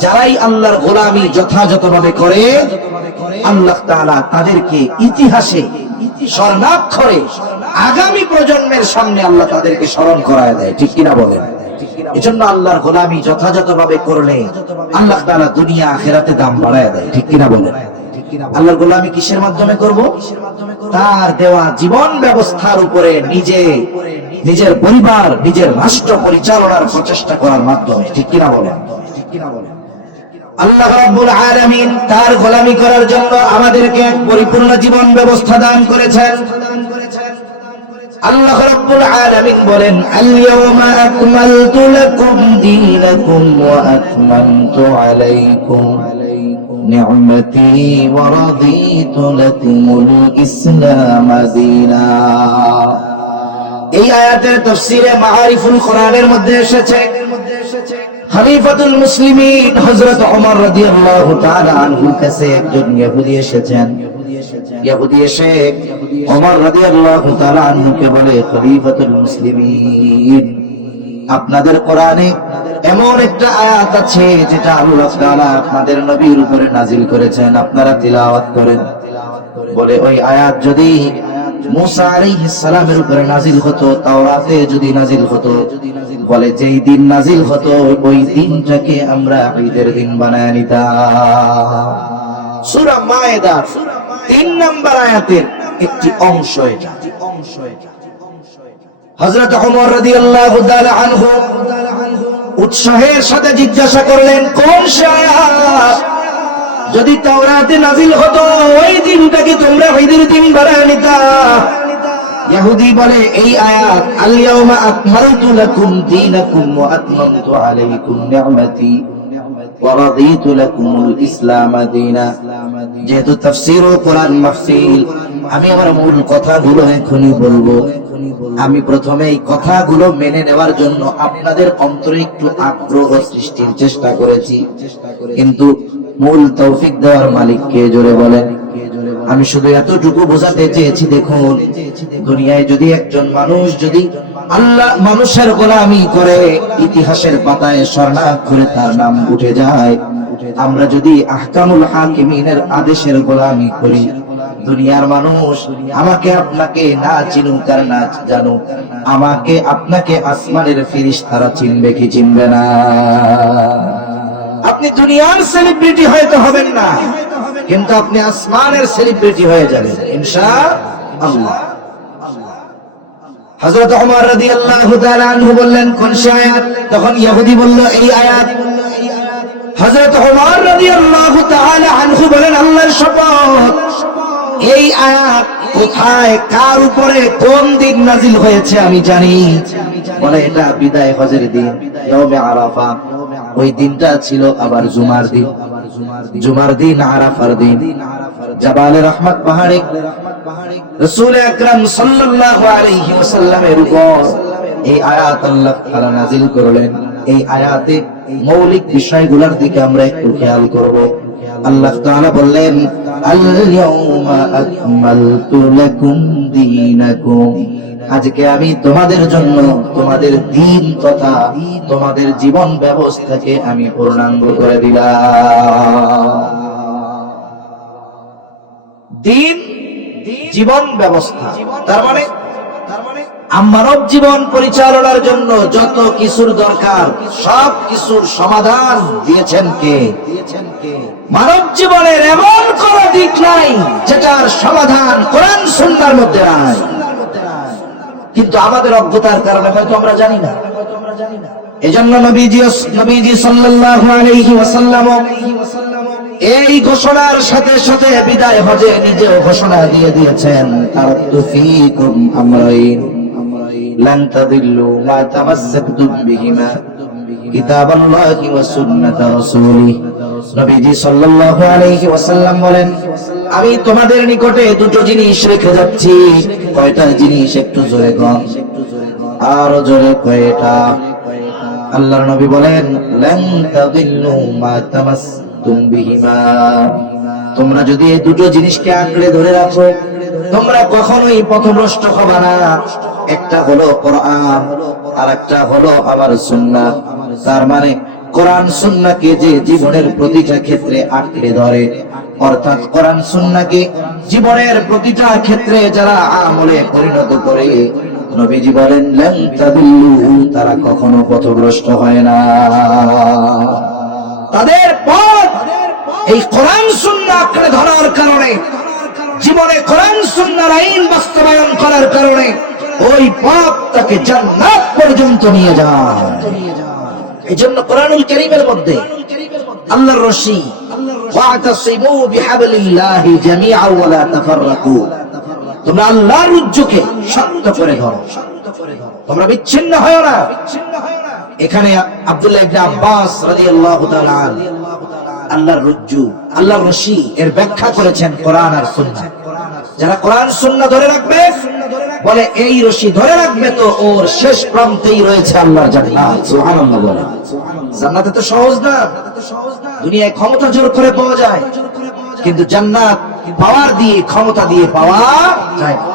যারাই আল্লাহর গোলামি যথাযথভাবে করে, আল্লাহ তাআলা তাদেরকে ইতিহাসে স্বর্ণাক্ষরে আগামী প্রজন্মের সামনে আল্লাহ তাদেরকে স্মরণ করায় দেয়, ঠিক কিনা বলেন? এজন্য আল্লাহর গোলামি যথাযথভাবে করলে আল্লাহ তাআলা দুনিয়া আখিরাতে দাম বাড়ায় দেয়, ঠিক কিনা বলেন? আল্লাহর গোলামি কিসের মাধ্যমে করব? তার দেওয়া জীবন ব্যবস্থার উপরে নিজের পরিবার, নিজের রাষ্ট্র পরিচালনার প্রচেষ্টা করার মাধ্যমে। ঠিক কিনা বলেন? আল্লাহ রাব্বুল আলামিন তার গোলামি করার জন্য আমাদেরকে এক পরিপূর্ণ জীবন ব্যবস্থা দান করেছেন। আল্লাহ রাব্বুল আলামিন বলেন, আল ইয়াওমা আকমালতু লাকুম দীনাকুম ওয়া আতমামতু আলাইকুম নি'মাতি ওয়া রাদিতু লাকুমুল ইসলাম দীনা। এই আয়াতের তাফসীরে মাআরিফুল কোরআনের মধ্যে এসেছে, খলিফাতুল মুসলিমিন হযরত ওমর রাদিয়াল্লাহু তাআলা আনহুর কাছে একজন ইহুদি এসেছেন। ইহুদি এসে ওমর রাদিয়াল্লাহু তাআলা আনহুকে বলে, খলিফাতুল মুসলিমিন, আপনাদের কোরআনে এমন একটা আয়াত আছে যেটা আল্লাহ তাআলা আপনাদের নবীর উপরে নাজিল করেছেন, আপনারা তিলাওয়াত করেন। বলে, ওই আয়াত যদি মুসা আলাইহিস সালামের উপরে নাজিল হতো, তাওরাতে যদি নাজিল হতো, বলে যেই দিন নাজিল হতো ওই দিনটাকে আমরা ঈদের দিন বানায় নিতাম। সূরা মায়েদার 3 নম্বর আয়াতের একটি অংশ এটা। হযরত ওমর রাদিয়াল্লাহু তাআলা আনহু উৎসাহের সাথে জিজ্ঞাসা করলেন, কোন সে আয়াত? যদি তাওরাতে নাজিল হতো ওই দিনটাকে তোমরা ঈদের দিন বানায় নিতা। ইহুদি বলে, এই আয়াত, আল ইয়াওমা আকমালতু লাকুম দীনাকুম ওয়া আতমামতু আলাইকুম নি'মাতি ওয়া রাদিতু লাকুমুল ইসলাম দীনা। যেহেতু তাফসীর ও কোরআন মাহফিল, আমি আমার মূল কথাগুলো এখনই বলবো। আমি প্রথমে এই কথাগুলো মেনে নেওয়ার জন্য আপনাদের অন্তরে একটু আগ্রহ সৃষ্টির চেষ্টা করেছি, কিন্তু মূল তৌফিক দেওয়ার মালিক কে? জোরে বলেন। আমি শুধু এতটুকু বোঝাতে চেয়েছি, দেখুন, দুনিয়ায় যদি একজন মানুষ যদি আল্লাহ মানুষের গোলামি করে, ইতিহাসের পাতায় স্বর্ণাক্ষরে তার নাম উঠে যায়। আমরা যদি আহকামুল হাকিমিনের আদেশের গোলামি করি, দুনিয়ার মানুষ আমাকে আপনাকে না চিনুক আর না জানুক, আমাকে আপনাকে আসমানের ফেরেশতারা চিনবে কি চিনবে না? আপনি দুনিয়ার সেলিব্রিটি হয়তো হবেন না, কিন্তু আপনি আসমানের সেলিব্রিটি হয়ে যাবেন ইনশাআল্লাহ। হযরত ওমর রাদিয়াল্লাহু তাআলা আনহু বললেন, কোন সে আয়াত? তখন ইহুদি বলল, এই আয়াত। হযরত ওমর রাদিয়াল্লাহু তাআলা আনহু বলেন, আল্লাহর শপথ, এই আয়াত কোথায়, কার উপরে, কোন দিন নাজিল হয়েছে আমি জানি। বলে, এটা বিদায় হজের দিন, ইয়াউমে আরাফা। ওই দিনটা ছিল আবার জুমার দিন, জুমার দিন, আরাফার দিন। জাবালে রহমত পাহাড়ে রাসূল আকরাম সাল্লাল্লাহু আলাইহি ওয়াসাল্লামের উপর এই আয়াত আল্লাহ তাআলা নাজিল করলেন। এই আয়াতে মৌলিক বিষয়গুলোর দিকে আমরা একটু খেয়াল করব। আল্লাহ তাআলা বললেন, আল ইয়াউমা আকমালতু লাকুম দীনাকুম, আজকে আমি তোমাদের জন্য তোমাদের দ্বীন তথা তোমাদের জীবন ব্যবস্থাকে আমি পূর্ণাঙ্গ করে দিলাম। দ্বীন, জীবন ব্যবস্থা, তার মানে মানব জীবন পরিচালনার জন্য যত কিছুর দরকার সব কিছুর সমাধান দিয়েছেন কে? মানব জীবনের এমন কোন দিক নাই যেটার সমাধান কোরআন সুন্নাহর মধ্যে নাই, কিন্তু আমাদের অজ্ঞতার কারণে হয়তো আমরা জানি না। এজন্য নবীজি সাল্লাল্লাহু আলাইহি ওয়াসাল্লাম এই ঘোষণার সাথে সাথে বিদায় হজে নিজেও ঘোষণা দিয়ে দিয়েছেন, তারাকতু ফীকুম আমরাইন লান তাদিল্লু মা তামাসসাকতুম বিহিমা কিতাবাল্লাহি ওয়া সুন্নাত রাসূলিহি। নবীজি সাল্লাল্লাহু আলাইহি ওয়াসাল্লাম বলেন, আমি তোমাদের নিকটে দুটো জিনিস রেখে যাচ্ছি। কয়টা জিনিস? একটু জোরে কন, আরো জোরে। কয়টা? আল্লাহর নবী বলেন, লান তাদিল্লু মা তামাসসাকতুম বিহিমা, তোমরা যদি এই দুটো জিনিসকে আঁকড়ে ধরে রাখো তোমরা কখনোই পথভ্রষ্ট হবে না। একটা হলো কোরআন আর একটা হলো আমার সুন্নাহ। তার মানে কোরআন সুন্নাহকে যে জীবনের প্রতিটা ক্ষেত্রে আঁকড়ে ধরে, অর্থাৎ কোরআন সুন্নাহকে জীবনের প্রতিটা ক্ষেত্রে যারা আমলে পরিণত করে, নবীজি বলেন লান তাদিল্লু, তারা কখনো পথভ্রষ্ট হয় না। তাদের পথ এই কোরআন সুন্নাহ আঁকড়ে ধরার কারণে, জীবনে কোরআন সুন্নাহর আইন বাস্তবায়ন করার কারণে ওই পথ তাকে জান্নাত পর্যন্ত নিয়ে যায়। এজন্য কোরআনুল কারীমের মধ্যে আল্লাহর রশি ওয়াতাসিমু বিহাবলিল্লাহি জামিআন ওয়া লা তাফাররাকু, তোমরা আল্লাহর রজ্জুকে শক্ত করে ধরো, তোমরা বিচ্ছিন্ন হয় না। এখানে আব্দুল্লাহ ইবনে আব্বাস রাদিয়াল্লাহু তাআলা আল্লাহর রজ্জু, আল্লাহর রশি এর ব্যাখ্যা করেছেন কোরআন আর সুন্নাহ। যারা কোরআন সুন্নাহ ধরে রাখবে, বলে এই রশি ধরে রাখবে তো ওর শেষ প্রান্তেই রয়েছে আল্লাহর জান্নাত। সুবহানাল্লাহ বলে। জান্নাতে তো সহজ না, দুনিয়ায় ক্ষমতা জোর করে পাওয়া যায়, কিন্তু জান্নাত পাওয়ার দিয়ে, ক্ষমতা দিয়ে পাওয়া যায় না।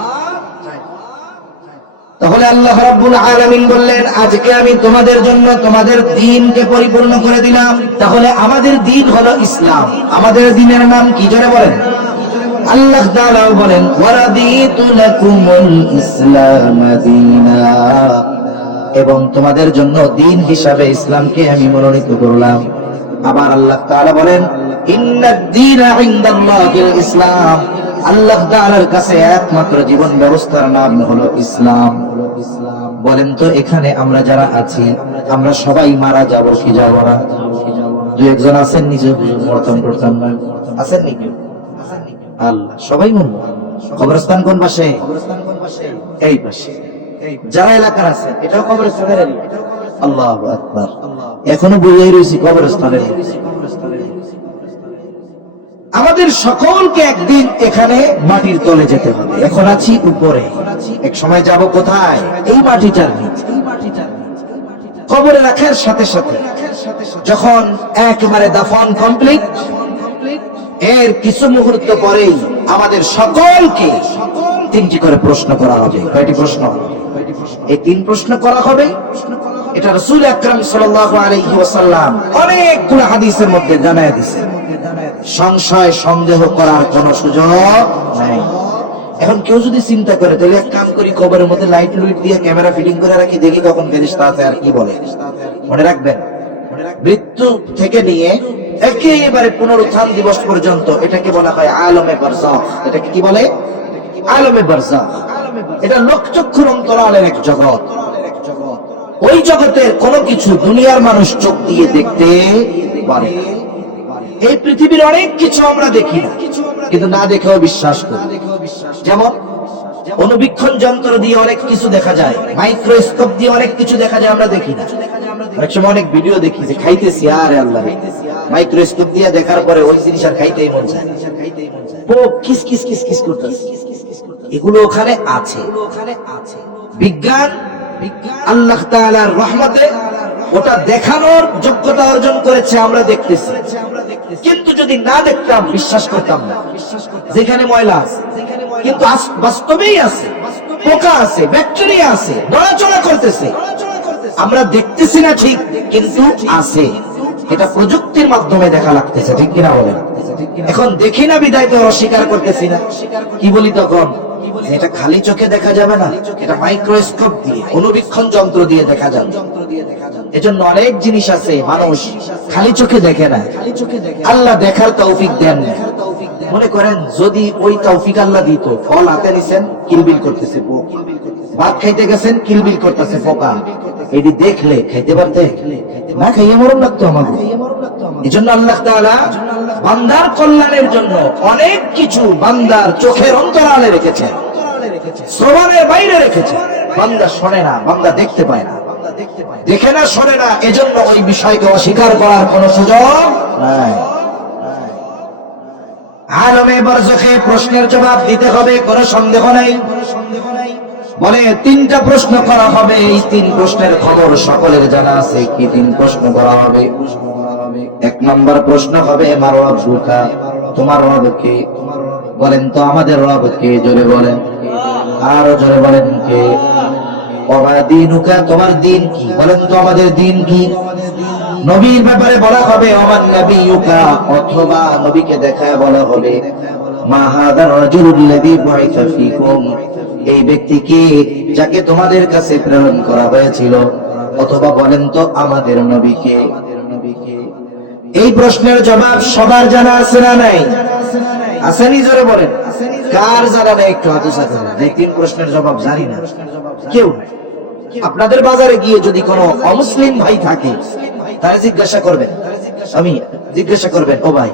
তাহলে আল্লাহ রাব্বুল আলামিন বললেন, আজকে আমি তোমাদের জন্য তোমাদের দ্বীনকে পরিপূর্ণ করে দিলাম। তাহলে আমাদের দ্বীন হলো ইসলাম। আমাদের দ্বীনের নাম কি জোরে বলেন? আল্লাহ তাআলা বলেন, ওয়ারাদিতু লাকুমুল ইসলাম দীনা, এবং তোমাদের জন্য দ্বীন হিসাবে ইসলামকে আমি মনোনীত করলাম। আবার আল্লাহ তাআলা বলেন, ইন্নাদ দীনা ইনদাল্লাহিল ইসলাম, আল্লাহ তাআলার কাছে একমাত্র জীবন ব্যবস্থার নাম হলো ইসলাম। বলেন তো এখানে আমরা যারা আছি, আমরা সবাই মারা যাব কি যাব না? দুই একজন আছেন নিজে মরতাম করতাম না, আছেন নাকি? আল্লাহ, সবাই মরবো। কবরস্থান কোন পাশে? এই পাশে। যারা এলাকার আছে এটাও কবরস্থানের এলাকা। আল্লাহু আকবার। এখনো বুঝেই রয়েছি কবরস্থানের। আমাদের সকলকে একদিন এখানে মাটির তলে যেতে হবে। এখন আছি উপরে, এক সময় যাব কোথায়? এই মাটিটার নিচে। কবরে রাখার সাথে সাথে যখন একেবারে দাফন কমপ্লিট, এর কিছু মুহূর্ত পরেই আমাদের সকলকে তিনটি করে প্রশ্ন করা হবে। কয়টি প্রশ্ন? এই তিন প্রশ্ন করা হবে। এটা রাসূল আকরাম সাল্লাল্লাহু আলাইহি ওয়াসাল্লাম অনেকগুলো হাদিসের মধ্যে জানায় দিয়েছেন। সংশয় সন্দেহ করার কোন সুযোগ নাই। এখন কেউ যদি চিন্তা করে, তাহলে এক কাম করি, কবরের মধ্যে লাইট লুইট দিয়ে ক্যামেরা ফিটিং করে রাখি, দেখি তখন ফেরেশতা আছে আর কি বলে। মনে রাখবেন, মৃত্যু থেকে নিয়ে একেবারে পুনরুত্থান দিবস পর্যন্ত এটাকে বলা হয় আলমে বারজাখ। এটাকে কি বলে? আলমে বারজাখ। এটা লোকচক্ষুর অন্তরালের এক জগৎ। ওই জগতের কোনো কিছু দুনিয়ার মানুষ চোখ দিয়ে দেখতে পারে না। এই পৃথিবীর অনেক কিছু আমরা দেখি না, কিন্তু না দেখেও বিশ্বাস করি। যেমন অনুবীক্ষণ যন্ত্র দিয়ে অনেক কিছু দেখা যায়, মাইক্রোস্কোপ দিয়ে অনেক কিছু দেখা যায়, আমরা দেখি না। অনেক সময় অনেক ভিডিও দেখি যে খাইতেছি, আরে আল্লাহ, মাইক্রোস্কোপ দিয়ে দেখার পরে ওই জিনিস আর খাইতেই মন চায়, কিস কিস কিস কিস করতেছে। এগুলো ওখানে আছে। বিজ্ঞান আল্লাহ তাআলার রহমতে ওটা দেখানোর যোগ্যতা অর্জন করেছে, আমরা দেখতেছি। কিন্তু যদি না দেখতাম বিশ্বাস করতাম না। যেখানে ময়লা আছে, কিন্তু বাস্তবেই আছে, পোকা আছে, ব্যাকটেরিয়া আছে, নড়াচড়া করতেছে, আমরা দেখতেছি না ঠিক, কিন্তু আছে। এটা প্রযুক্তির মাধ্যমে দেখা লাগতেছে, ঠিক কিনা বলেন? এখন দেখি না বিদায় তো অস্বীকার করতেছি না। কি বলি তখন? এটা খালি চোখে দেখা যাবে না, এটা মাইক্রোস্কোপ দিয়ে, অনুবীক্ষণ যন্ত্র দিয়ে দেখা যাবে। এজন্য অনেক জিনিস আছে মানুষ খালি চোখে দেখে না, আল্লাহ দেখার তৌফিক দেন না। মনে করেন যদি ওই তৌফিক আল্লাহ দিত, ফল হাতে নিছেন, কিলবিল করতেছে পোক, ভাত খাইতে গেছেন, কিলবিল করতেছে পোকা, এটি দেখলে খাইতে পারতে না, খাইয়ে মরণ লাগতো আমাকে। এজন্য আল্লাহ তাআলা বান্দার কল্যাণের জন্য অনেক কিছু বান্দার চোখের অন্তরালে রেখেছে, শ্রবণের বাইরে রেখেছে। বান্দা শোনে না, বান্দা দেখতে পায় না, দেখে না, শোনে না, এজন্য ওই বিষয়কে অস্বীকার করার কোন সুযোগ নাই। আলমে বারজাখে প্রশ্নের জবাব দিতে হবে, কোনো সন্দেহ নাই। বলে তিনটা প্রশ্ন করা হবে, এই তিন প্রশ্নের খবর সকলের জানা আছে। কি তিন প্রশ্ন করা হবে? এক নম্বর প্রশ্ন হবে, মার রব্বুকা, তোমার রব কে? বলেন তো আমাদের রব কে? জোরে বলেন, আরো জোরে বলেন কে? ওয়া দীনুকা, তোমার দিন কি? বলেন তো আমাদের দিন কি? নবীর ব্যাপারে বলা হবে ওমান নবিয়ুকা, অথবা নবীকে দেখায় বলা হবে মা হাদার রাজুলুল্লাযী বুইসা ফীকুম, এই ব্যক্তিকে যাকে তোমাদের কাছে প্রেরণ করা হয়েছিল। অথবা বলেন তো আমাদের নবীকে। এই প্রশ্নের জবাব সবার জানা আছে না নাই? আসেনি? জোরে বলেন। কার জানা নেই? একটু হাত উঁচা করেন। এই 3 প্রশ্নের জবাব জানি না কেউ। আপনাদের বাজারে গিয়ে যদি কোনো অমুসলিম ভাই থাকে তারা জিজ্ঞাসা করবেন, আমি জিজ্ঞাসা করবেন, ও ভাই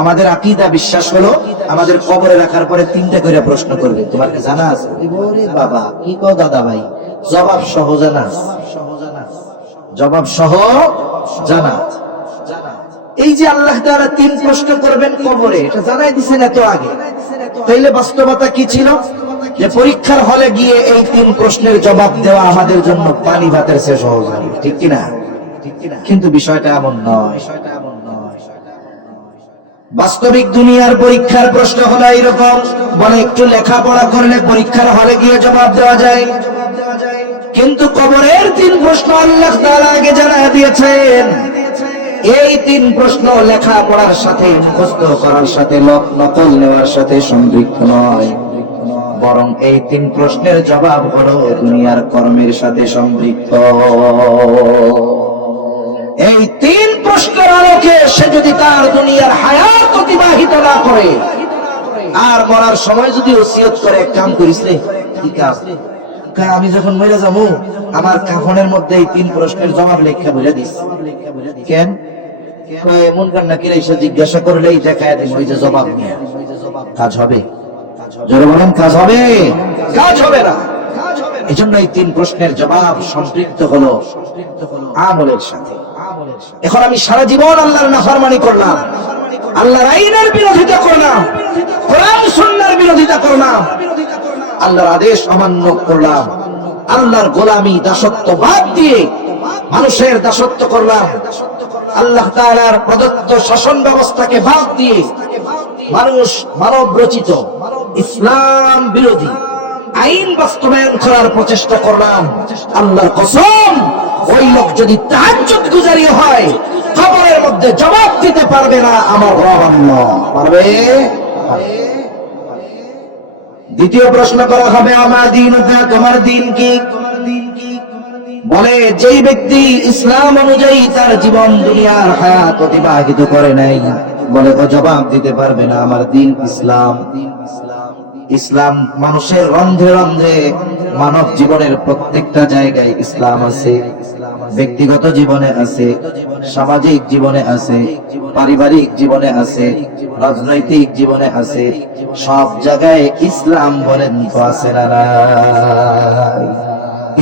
আমাদের আকীদা বিশ্বাস হলো আমাদের কবরে রাখার পরে 3টা করে প্রশ্ন করবে, তোমার কি জানা আছে? ওরে বাবা কি কও দাদা ভাই, জবাব সহ জানা, জবাব সহ জানা। এই যে আল্লাহ তাআলা 3 প্রশ্ন করবেন কবরে, এটা জানাই দিছেন এত আগে। তাইলে বাস্তবতা কি ছিল? যে পরীক্ষার হলে গিয়ে এই 3 প্রশ্নের জবাব দেওয়া আমাদের জন্য পানি ভাতের চেয়ে সহজ, ঠিক কিনা? কিন্তু বিষয়টা এমন নয়। বাস্তবিক দুনিয়ার পরীক্ষার প্রশ্ন হলো এইরকম, বলে একটু লেখাপড়া করলে পরীক্ষার হলে গিয়ে জবাব দেওয়া যায়। কিন্তু কবরের 3 প্রশ্ন আল্লাহ তাআলা আগে জানায় দিয়েছেন। এই 3 প্রশ্ন লেখাপড়ার সাথে, মুখস্থ করার সাথে, নকল নেওয়ার সাথে সম্পৃক্ত নয়, বরং এই 3 প্রশ্নের জবাব হলো দুনিয়ার কর্মের সাথে সম্পৃক্ত। এই 3 প্রশ্নের আলোকে সে যদি তার দুনিয়ার হায়াত অতিবাহিত না করে আর মরার সময় যদি ওসিয়ত করে, কাম করিস রে, কি কাজ, আমি যখন মরে যাবো আমার কাফনের মধ্যে এই 3 প্রশ্নের জবাব লেখা বলে দিস। কেন এমন কান্না কিরা এসে জিজ্ঞাসা করলেই দেখায় দেন ওই যে জবাব নিয়ে কাজ হবে? জোরে বলেন, কাজ হবে? কাজ হবে না। এই জন্য এই 3 প্রশ্নের জবাব সম্পৃক্ত হলো আমলের সাথে। এখন আমি সারা জীবন আল্লাহর নাফরমানি করলাম, আল্লাহর আইনের বিরোধিতা করলাম, কোরআন সুন্নাহর বিরোধিতা করলাম, আল্লাহর আদেশ অমান্য করলাম, আল্লাহর গোলামি দাসত্ব বাদ দিয়ে মানুষের দাসত্ব করলাম, আল্লাহ তাআলার প্রদত্ত শাসন ব্যবস্থাকে বাদ দিয়ে মানুষ মানব রচিত ইসলাম বিরোধী আইন বাস্তবায়ন করার প্রচেষ্টা করলাম। আল্লাহর কসম, ওই লোক যদি তাহাজ্জুদ গুজারি হয় কবরের মধ্যে জবাব দিতে পারবে না আমার রব আল্লাহ। পারবে? দ্বিতীয় প্রশ্ন করা হবে, আমার দিন, তোমার দিন কি? বলে যেই ব্যক্তি ইসলাম অনুযায়ী তার জীবন দুনিয়ার হায়াত অতিবাহিত করে নাই, বলে ও জবাব দিতে পারবে না আমার দিন ইসলাম। ইসলাম মানুষের রন্ধ্রে রন্ধ্রে, মানব জীবনের প্রত্যেকটা জায়গায় ইসলাম আছে। ব্যক্তিগত জীবনে আছে, সামাজিক জীবনে আছে, পারিবারিক জীবনে আছে, রাজনৈতিক জীবনে আছে, সব জায়গায় ইসলাম বলেন তো আছে না নাই?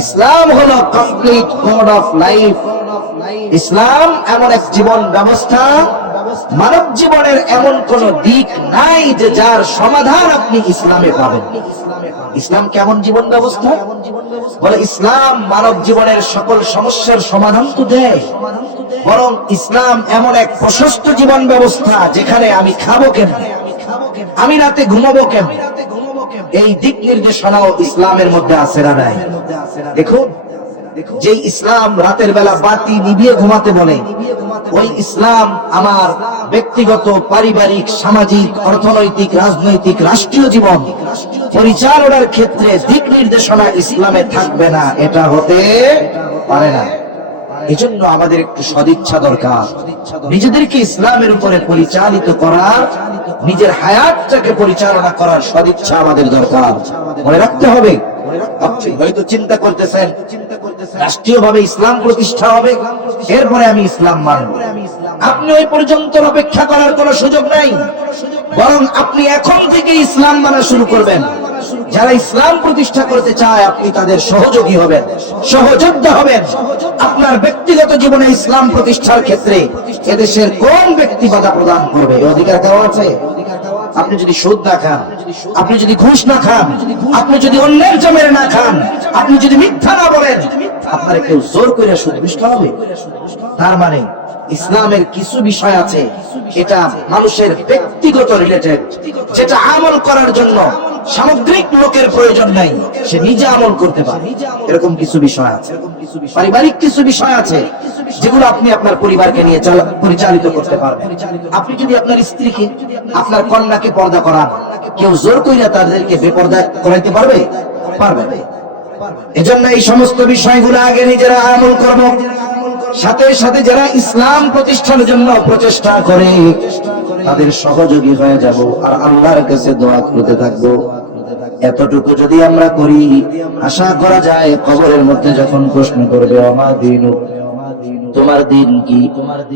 ইসলাম হলো কমপ্লিট কোড অফ লাইফ। ইসলাম এমন এক জীবন ব্যবস্থা, মানব জীবনের এমন কোন দিক নাই যে যার সমাধান আপনি ইসলামে পাবেন। ইসলাম কেমন জীবন ব্যবস্থা? বলে ইসলাম মানব জীবনের সকল সমস্যার সমাধান তো দেয়, বরং ইসলাম এমন এক প্রশস্ত জীবন ব্যবস্থা যেখানে আমি খাবো কেমনে, আমি রাতে ঘুমাবো কেমনে, এই দিক নির্দেশনাও ইসলামের মধ্যে আছে না নাই? দেখুন, যে ইসলাম রাতের বেলা বাতি নিভিয়ে ঘুমাতে বলে, ওই ইসলাম আমার ব্যক্তিগত, পারিবারিক, সামাজিক, অর্থনৈতিক, রাজনৈতিক, রাষ্ট্রীয় জীবন পরিচালনার ক্ষেত্রে দিক নির্দেশনা ইসলামে থাকবে না, এটা হতে পারে না। এজন্য আমাদের একটু সদিচ্ছা দরকার, নিজেদেরকে ইসলামের উপরে পরিচালিত করার, নিজের হায়াতটাকে পরিচালনা করার সদিচ্ছা আমাদের দরকার। মনে রাখতে হবে, আপনি হয়তো চিন্তা করতেছেন রাষ্ট্রীয়ভাবে ইসলাম প্রতিষ্ঠা হবে, এরপরে আমি ইসলাম মানব। আপনি ওই পর্যন্ত অপেক্ষা করার কোনো সুযোগ নাই, বরং আপনি এখন থেকে ইসলাম মানা শুরু করবেন। যারা ইসলাম প্রতিষ্ঠা করতে চায় আপনি তাদের সহযোগী হবেন, সহযোদ্ধা হবেন। আপনার ব্যক্তিগত জীবনে ইসলাম প্রতিষ্ঠার ক্ষেত্রে এদেশের কোন ব্যক্তি বাধা প্রদান করবে? এই অধিকার দেওয়া আছে? আপনি যদি সুদ না খান, আপনি যদি ঘুষ না খান, আপনি যদি অন্যের জমির না খান, আপনি যদি মিথ্যা না বলেন, আপনার কেউ জোর করে সুদ ঘুষ খাওয়াবে? তার মানে ইসলামের কিছু বিষয় আছে এটা মানুষের ব্যক্তিগত রিলেটেড, যেটা আমল করার জন্য সামগ্রিক লোকের প্রয়োজন নাই, সে নিজে আমল করতে পারে। এরকম কিছু বিষয় আছে। পারিবারিক কিছু বিষয় আছে যেগুলো আপনি আপনার পরিবারকে নিয়ে পরিচালিত করতে পারবেন। আপনি যদি আপনার স্ত্রীকে, আপনার কন্যাকে পর্দা করান, কেউ জোর কইরা তাদেরকে বেপর্দা করাইতে পারবে? পারবে। এজন্য এই সমস্ত বিষয়গুলো আগে নিজেরা আমল করব, সাথে সাথে যারা ইসলাম প্রতিষ্ঠার জন্য প্রচেষ্টা করে তাদের সহযোগী হয়ে যাব আর আল্লাহর কাছে দোয়া করতে থাকবো। এতটুকু যদি আমরা করি, আশা করা যায় কবরের মধ্যে যখন প্রশ্ন করবে আমা দিনু, তোমার দিন কি,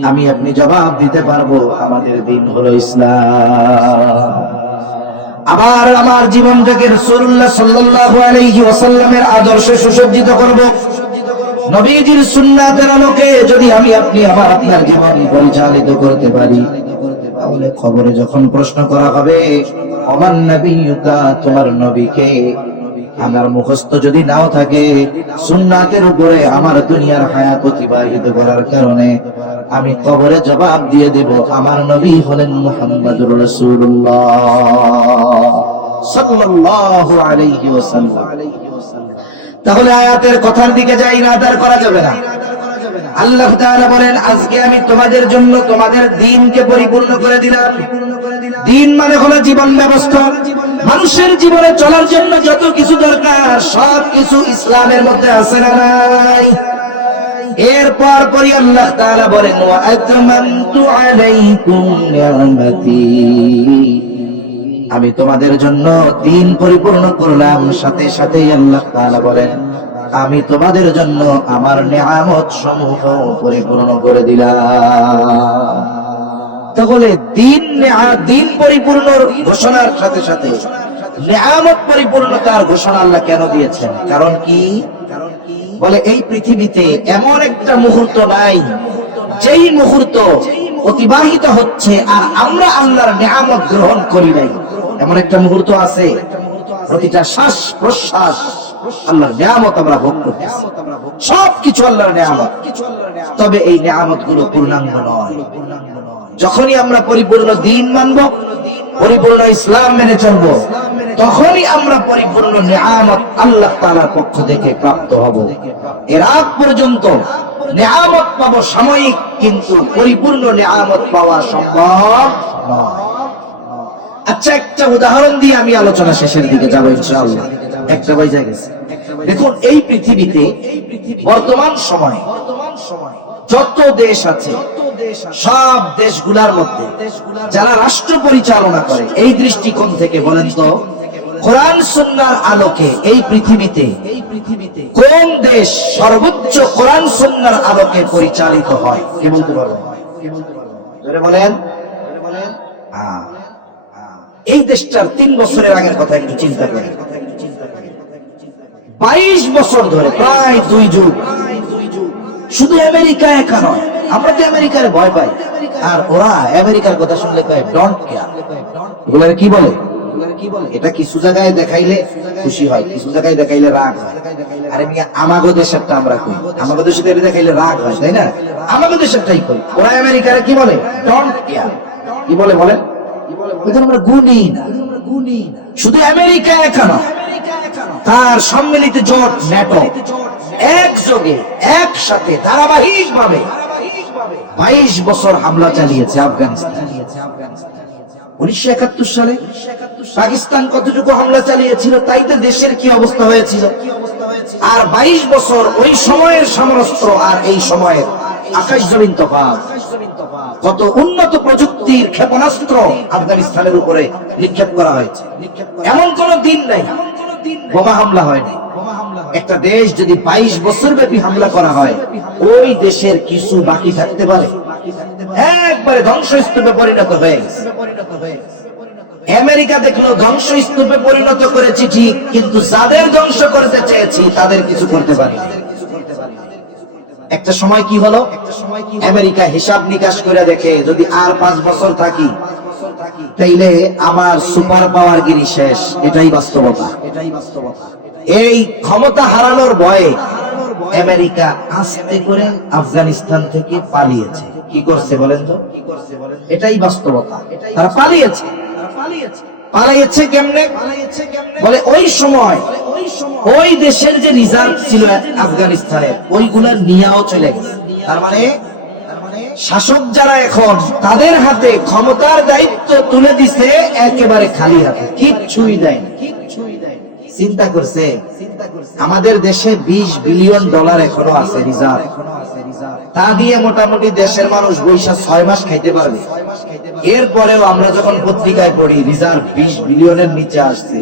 আমি আপনি জবাব দিতে পারবো আমাদের দিন হলো ইসলাম। আবার আমার জীবনটাকে রাসূলুল্লাহ সাল্লাল্লাহু আলাইহি ওয়াসাল্লামের আদর্শে সুসজ্জিত করব। নবীজির সুন্নাতের আলোকে যদি আমি আপনি আবার আপনার জীবন পরিচালিত করতে পারি, তাহলে কবরে যখন প্রশ্ন করা হবে ওমান নবিয়্যুকা, তোমার নবীকে, আমার মুখস্থ যদি নাও থাকে, সুন্নাতের উপরে আমার দুনিয়ার হায়াত অতিবাহিত করার কারণে আমি কবরে জবাব দিয়ে দেব আমার নবী হলেন মুহাম্মদুর রাসূলুল্লাহ সাল্লাল্লাহু আলাইহি ওয়াসাল্লাম। তাহলে আয়াতের কথার দিকে যাই না, আদার করা যাবে না। আল্লাহ তাআলা বলেন আজকে আমি তোমাদের জন্য তোমাদের দ্বীনকে পরিপূর্ণ করে দিলাম। দ্বীন মানে হলো জীবন ব্যবস্থা। মানুষের জীবনে চলার জন্য যত কিছু দরকার সব কিছু ইসলামের মধ্যে আছে না নাই? এরপর পরই আল্লাহ তাআলা বলেন ওয়া আতমামতু আলাইকুম নি'মাতি, আমি তোমাদের জন্য দ্বীন পরিপূর্ণ করলাম। সাথে সাথে আল্লাহ তাআলা বলেন আমি তোমাদের জন্য আমার নিয়ামত সমূহ পরিপূর্ণ করে দিলাম। তাহলে দ্বীন পরিপূর্ণর ঘোষণার সাথে সাথে নিয়ামত পরিপূর্ণতার ঘোষণা আল্লাহ কেন দিয়েছেন? কারণ কি? বলে এই পৃথিবীতে এমন একটা মুহূর্ত নাই যেই মুহূর্ত অতিবাহিত হচ্ছে আর আমরা আল্লাহর নিয়ামত গ্রহণ করি নাই। এমন একটা মুহূর্ত আছে, প্রতিটা শ্বাস প্রশ্বাস আল্লাহর নিয়ামত আমরা ভোগ করতেছি, সবকিছু আল্লাহর নিয়ামত। তবে এই নিয়ামত গুলো পূর্ণাঙ্গ নয়। যখনই আমরা পরিপূর্ণ দ্বীন মানব, পরিপূর্ণ ইসলাম মেনে চলব, তখনই আমরা পরিপূর্ণ নিয়ামত আল্লাহ তাআলার পক্ষ থেকে প্রাপ্ত হব। এর আগ পর্যন্ত নিয়ামত পাবো সাময়িক, কিন্তু পরিপূর্ণ নিয়ামত পাওয়া সম্ভব নয়। আচ্ছা, একটা উদাহরণ দিয়ে আমি আলোচনা শেষের দিকে যাবো ইনশাআল্লাহ। একটা বাজে গেছে। দেখুন এই পৃথিবীতে বর্তমান সময় যত দেশ আছে, সব দেশগুলোর মধ্যে যারা রাষ্ট্র পরিচালনা করে, এই দৃষ্টিকোণ থেকে বলেন তো কোরআন সুন্নাহর আলোকে এই পৃথিবীতে কোন দেশ সর্বোচ্চ কোরআন সুন্নাহর আলোকে পরিচালিত হয়? কে বলতে পারবেন? জোরে বলেন। এই দেশটার 3 বছরের আগের কথা একটু চিন্তা করেন। 22 বছর ধরে, প্রায় 2 যুগ, শুধু আমেরিকা একা নয়, আমরা তো আমেরিকার ভয় পাই, আর ওরা আমেরিকার কথা শুনলে কয় ডোন্ট কেয়ার। এগুলার কি বলে? এটা কিছু জায়গায় দেখাইলে খুশি হয়, কিছু জায়গায় দেখাইলে রাগ হয়। আরে মিয়া, আমাগো দেশেরটা আমরা কই, আমাগো দেশে দেখাইলে রাগ হয়, তাই না? আমাগো দেশেরটাই কই। ওরা আমেরিকারে কি বলে? Don't care. কি বলে বলেন? আমরা গুনি না। শুধু আমেরিকা একা নয়, তার সম্মিলিত জোট ন্যাটো একযোগে একসাথে ধারাবাহিক ভাবে 22 বছর হামলা চালিয়েছে আফগানিস্তান। 1971 সালে পাকিস্তান কতটুকু হামলা চালিয়েছিল, তাইতে দেশের কি অবস্থা হয়েছিল। আর 22 বছর ওই সময়ের সমরাস্ত্র আর এই সময়ের আকাশ জমিন তফাৎ। কত উন্নত প্রযুক্তির ক্ষেপণাস্ত্র আফগানিস্তানের উপরে নিক্ষেপ করা হয়েছে। এমন কোন দিন নাই বোমা হামলা হয়নি। একটা দেশ যদি 22 বছর ব্যাপী হামলা করা হয়, ওই দেশের কিছু বাকি থাকতে পারে? একবারে ধ্বংসস্তূপে পরিণত হয়ে গেছে। আমেরিকা দেখলো ধ্বংসস্তূপে পরিণত করেছি ঠিক, কিন্তু যাদের ধ্বংস করতে চেয়েছি তাদের কিছু করতে পারি। একটা সময় কি হলো, আমেরিকা হিসাব নিকাশ করে দেখে যদি আর 5 বছর থাকি তাইলে আমার সুপার পাওয়ার গিরি শেষ। এটাই বাস্তবতা। এই ক্ষমতা হারানোর ভয়ে আমেরিকা আস্তে করে আফগানিস্তান থেকে পালিয়েছে। কি করছে বলেন তো? এটাই বাস্তবতা। তারা পালিয়েছে। পালিয়েছে কেমনে? বলে ওই সময় ওই দেশের যে রিজার্ভ ছিল আফগানিস্তানের, ওইগুলা নিয়েও চলে গেছে। তার মানে শাসক যারা এখন, তাদের হাতে ক্ষমতার দায়িত্ব তুলে দিছে একেবারে খালি হাতে, কিচ্ছুই দেয়নি। চিন্তা করছে আমাদের দেশে $20 বিলিয়ন এখনো আছে রিজার্ভ। তা দিয়ে মোটামুটি দেশের মানুষ বৈশা 6 মাস খাইতে পারবে। এরপরেও আমরা যখন পত্রিকায় পড়ি রিজার্ভ 20 বিলিয়নের নিচে আসছে,